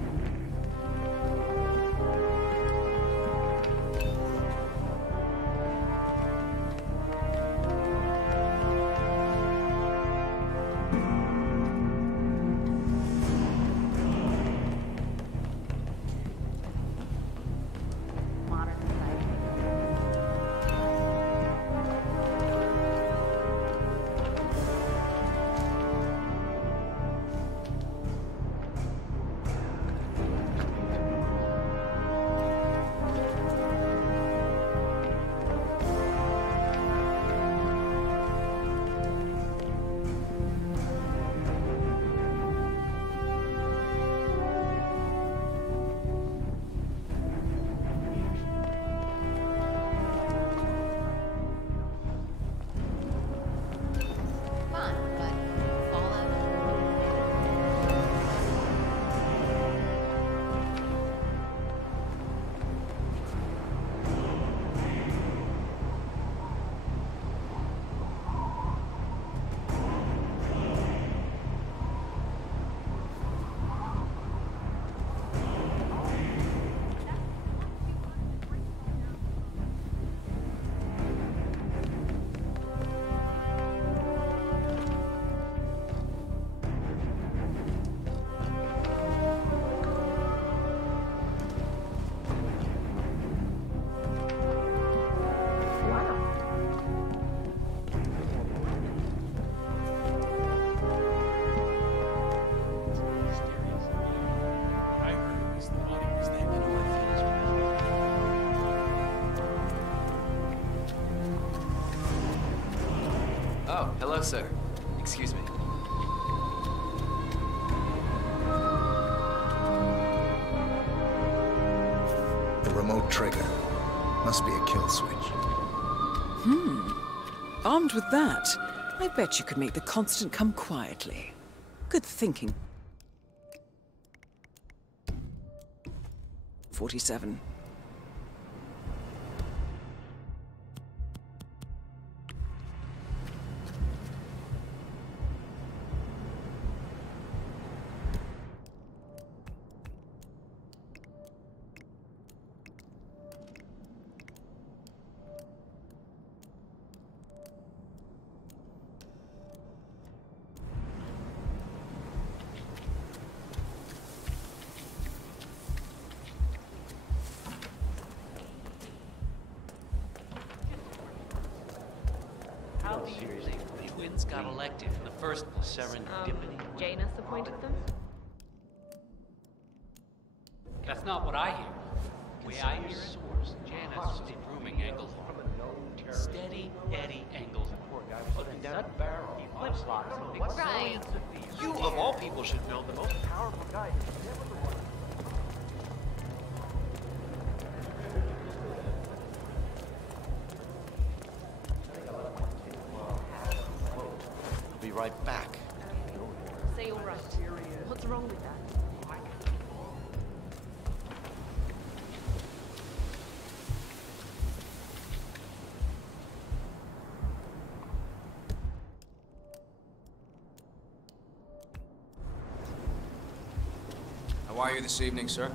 Oh, hello, sir. Excuse me. The remote trigger. Must be a kill switch. Armed with that, I bet you could make the Constant come quietly. Good thinking. 47. How do you think the twins got elected in the first place? Serendipity. Janus appointed them? That's not what I hear. The way I hear it, Janus is grooming Engel. Steady Eddie Engel. Looking down a barrel. He flips lots. Right. You, of all people, should know the most Powerful guy. Never the one. I'll be right back. Say you're right. What's wrong with that? How are you this evening, sir?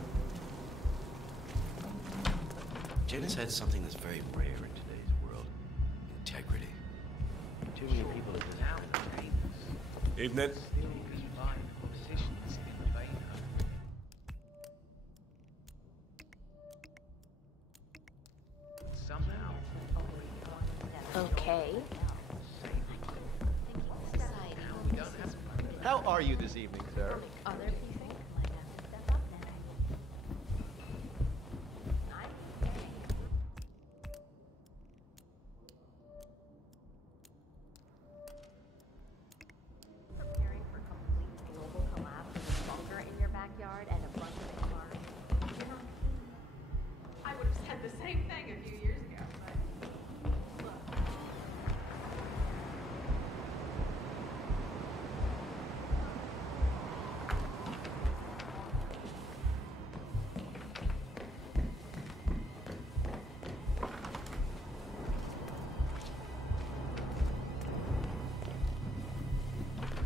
Janus had something that's very rare in today's world. Integrity. Too many people have been out of it. Evening. Okay. How are you this evening, sir? Other people? Preparing for complete global collapse with a bunker in your backyard and a bunch of farms. I would have said the same thing a few years ago, but look.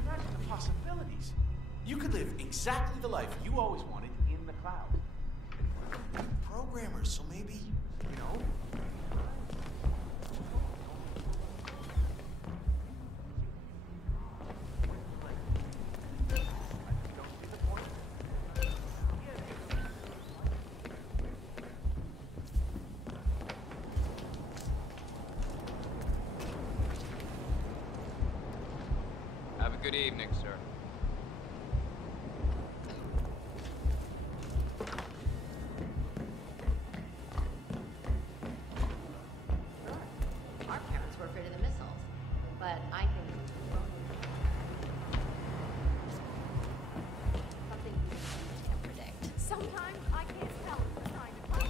Imagine the possibilities. You could live exactly the life you always wanted in the clouds. Programmers, so maybe, you know. Have a good evening, sir. Our parents were afraid of the missiles, but I think something you can't predict. Sometimes I can't tell if you're trying to talk.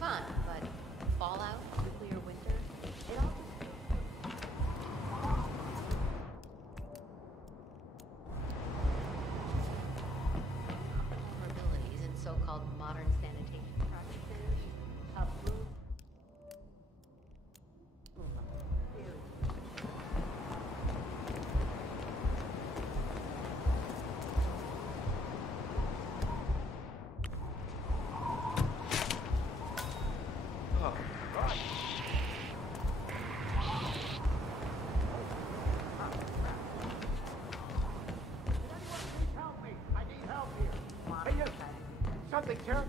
Fun, but fallout, nuclear winter, it all vulnerabilities in so-called modern sanitation practices. Oh, right. Help me! I need help here. Hey, you! Something, sir?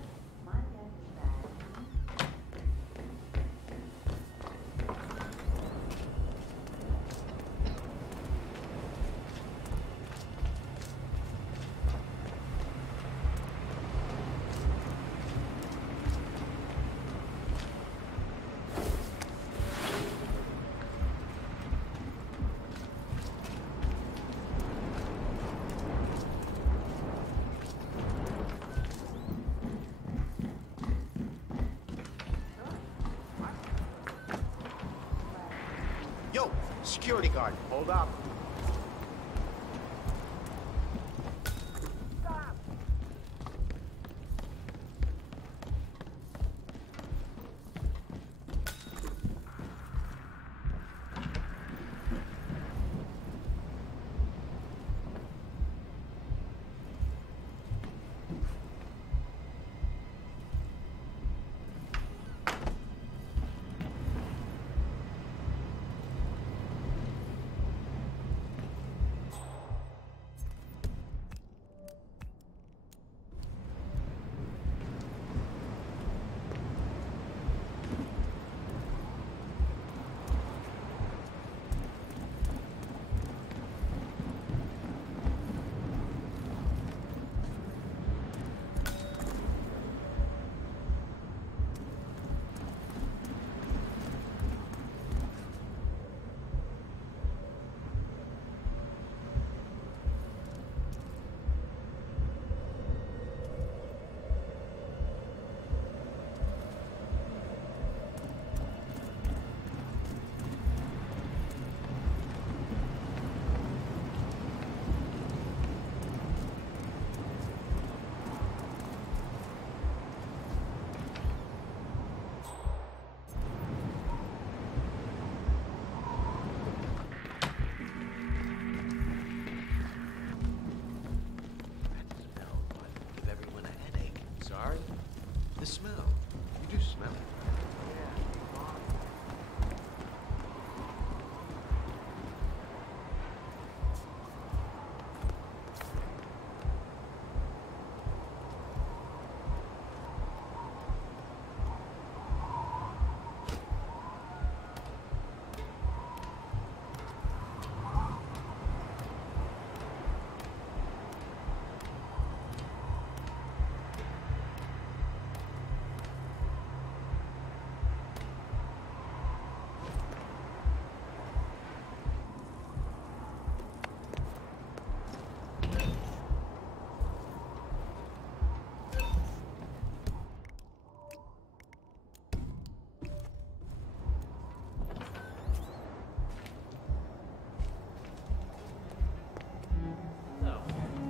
Security guard, hold up. The smell. You do smell it.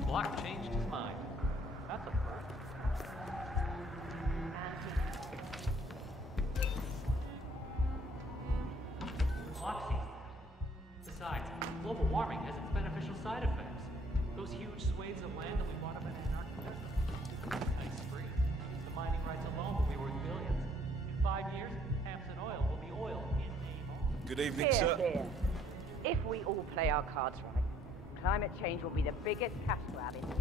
Block changed his mind. That's a first. Block sees that. Besides, global warming has its beneficial side effects. Those huge swathes of land that we bought up in Antarctica. Nice free. The mining rights alone will be worth billions. In 5 years, Hampson Oil will be oil in name only. Good evening, Here, sir. here. If we all play our cards right, climate change will be the biggest cash grab in history.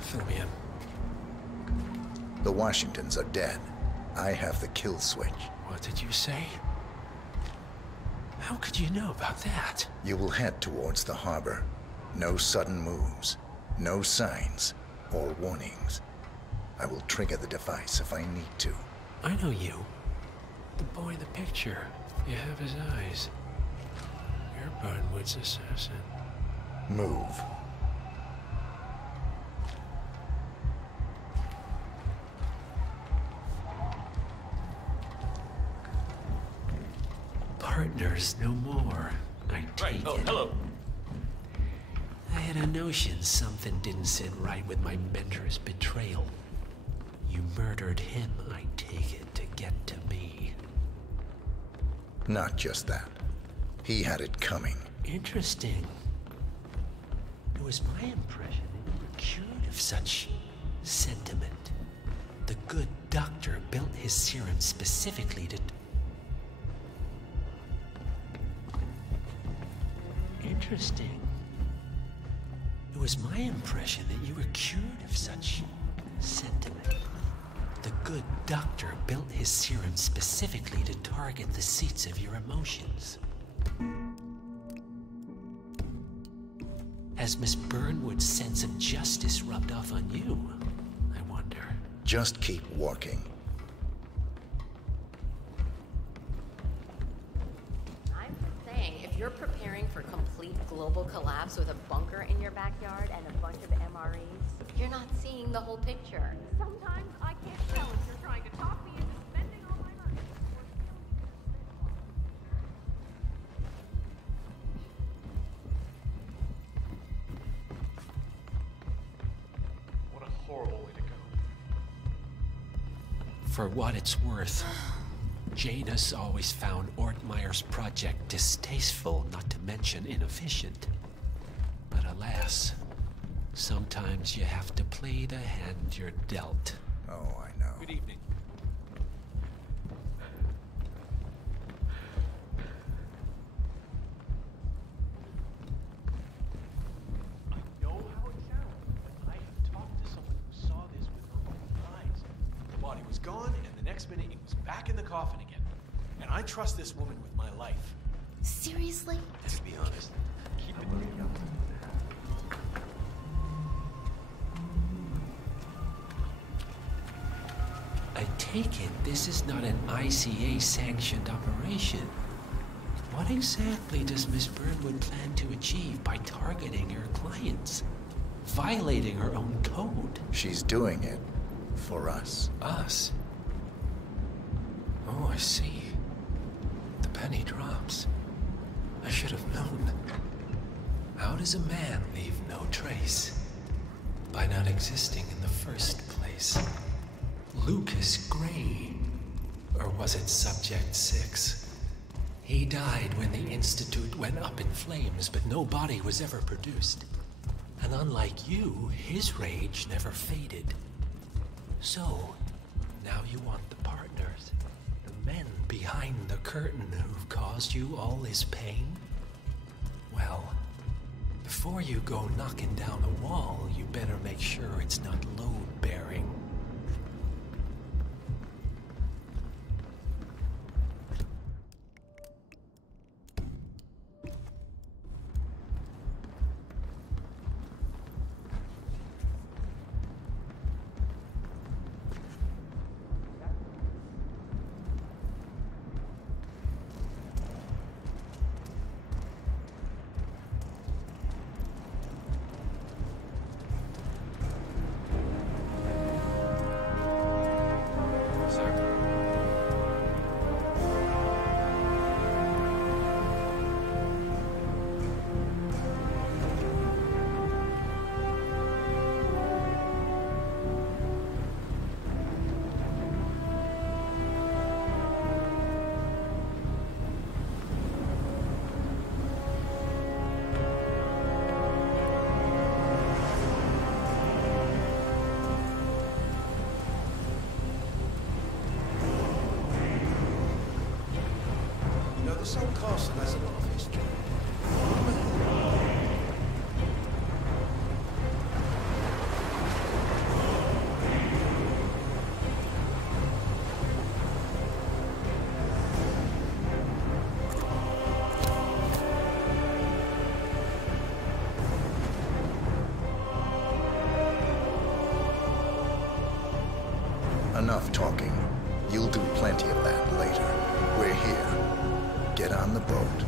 Fill me in. The Washingtons are dead. I have the kill switch. What did you say? How could you know about that? You will head towards the harbor. No sudden moves, no signs or warnings. I will trigger the device if I need to. I know you. The boy in the picture. You have his eyes. You're Burnwood's assassin. Move. Partners no more. I take it. Hello. I had a notion something didn't sit right with my mentor's betrayal. You murdered him, I take it, to get to me. Not just that. He had it coming. Interesting. It was my impression that you were cured of such sentiment. The good doctor built his serum specifically to... Interesting. It was my impression that you were cured of such sentiment. The good doctor built his serum specifically to target the seats of your emotions. Has Miss Burnwood's sense of justice rubbed off on you? I wonder. Just keep walking. You're preparing for complete global collapse with a bunker in your backyard and a bunch of MREs? You're not seeing the whole picture. Sometimes I can't tell if you're trying to talk me into spending all my money. What a horrible way to go. For what it's worth, Janus always found Ortmeyer's project distasteful, not to mention inefficient. But alas, sometimes you have to play the hand you're dealt. Oh, I know. Good evening. I know how it sounds, but I have talked to someone who saw this with her own eyes. The body was gone, and the next minute it was back in the coffin again. And I trust this woman with my life. Seriously? To be honest, keep it real. I take it this is not an ICA-sanctioned operation. What exactly does Miss Burnwood plan to achieve by targeting her clients? Violating her own code? She's doing it for us. Us? Oh, I see. The penny drops. I should have known. How does a man leave no trace? By not existing in the first place. Lucas Gray. Or was it Subject 6? He died when the Institute went up in flames, but no body was ever produced. And unlike you, his rage never faded. So, now you want the partners. The men behind the curtain who've caused you all this pain? Well, before you go knocking down a wall, you better make sure it's not load-bearing. This old castle has a lot of history. Enough talking. You'll do plenty of that later. We're here. Get on the boat.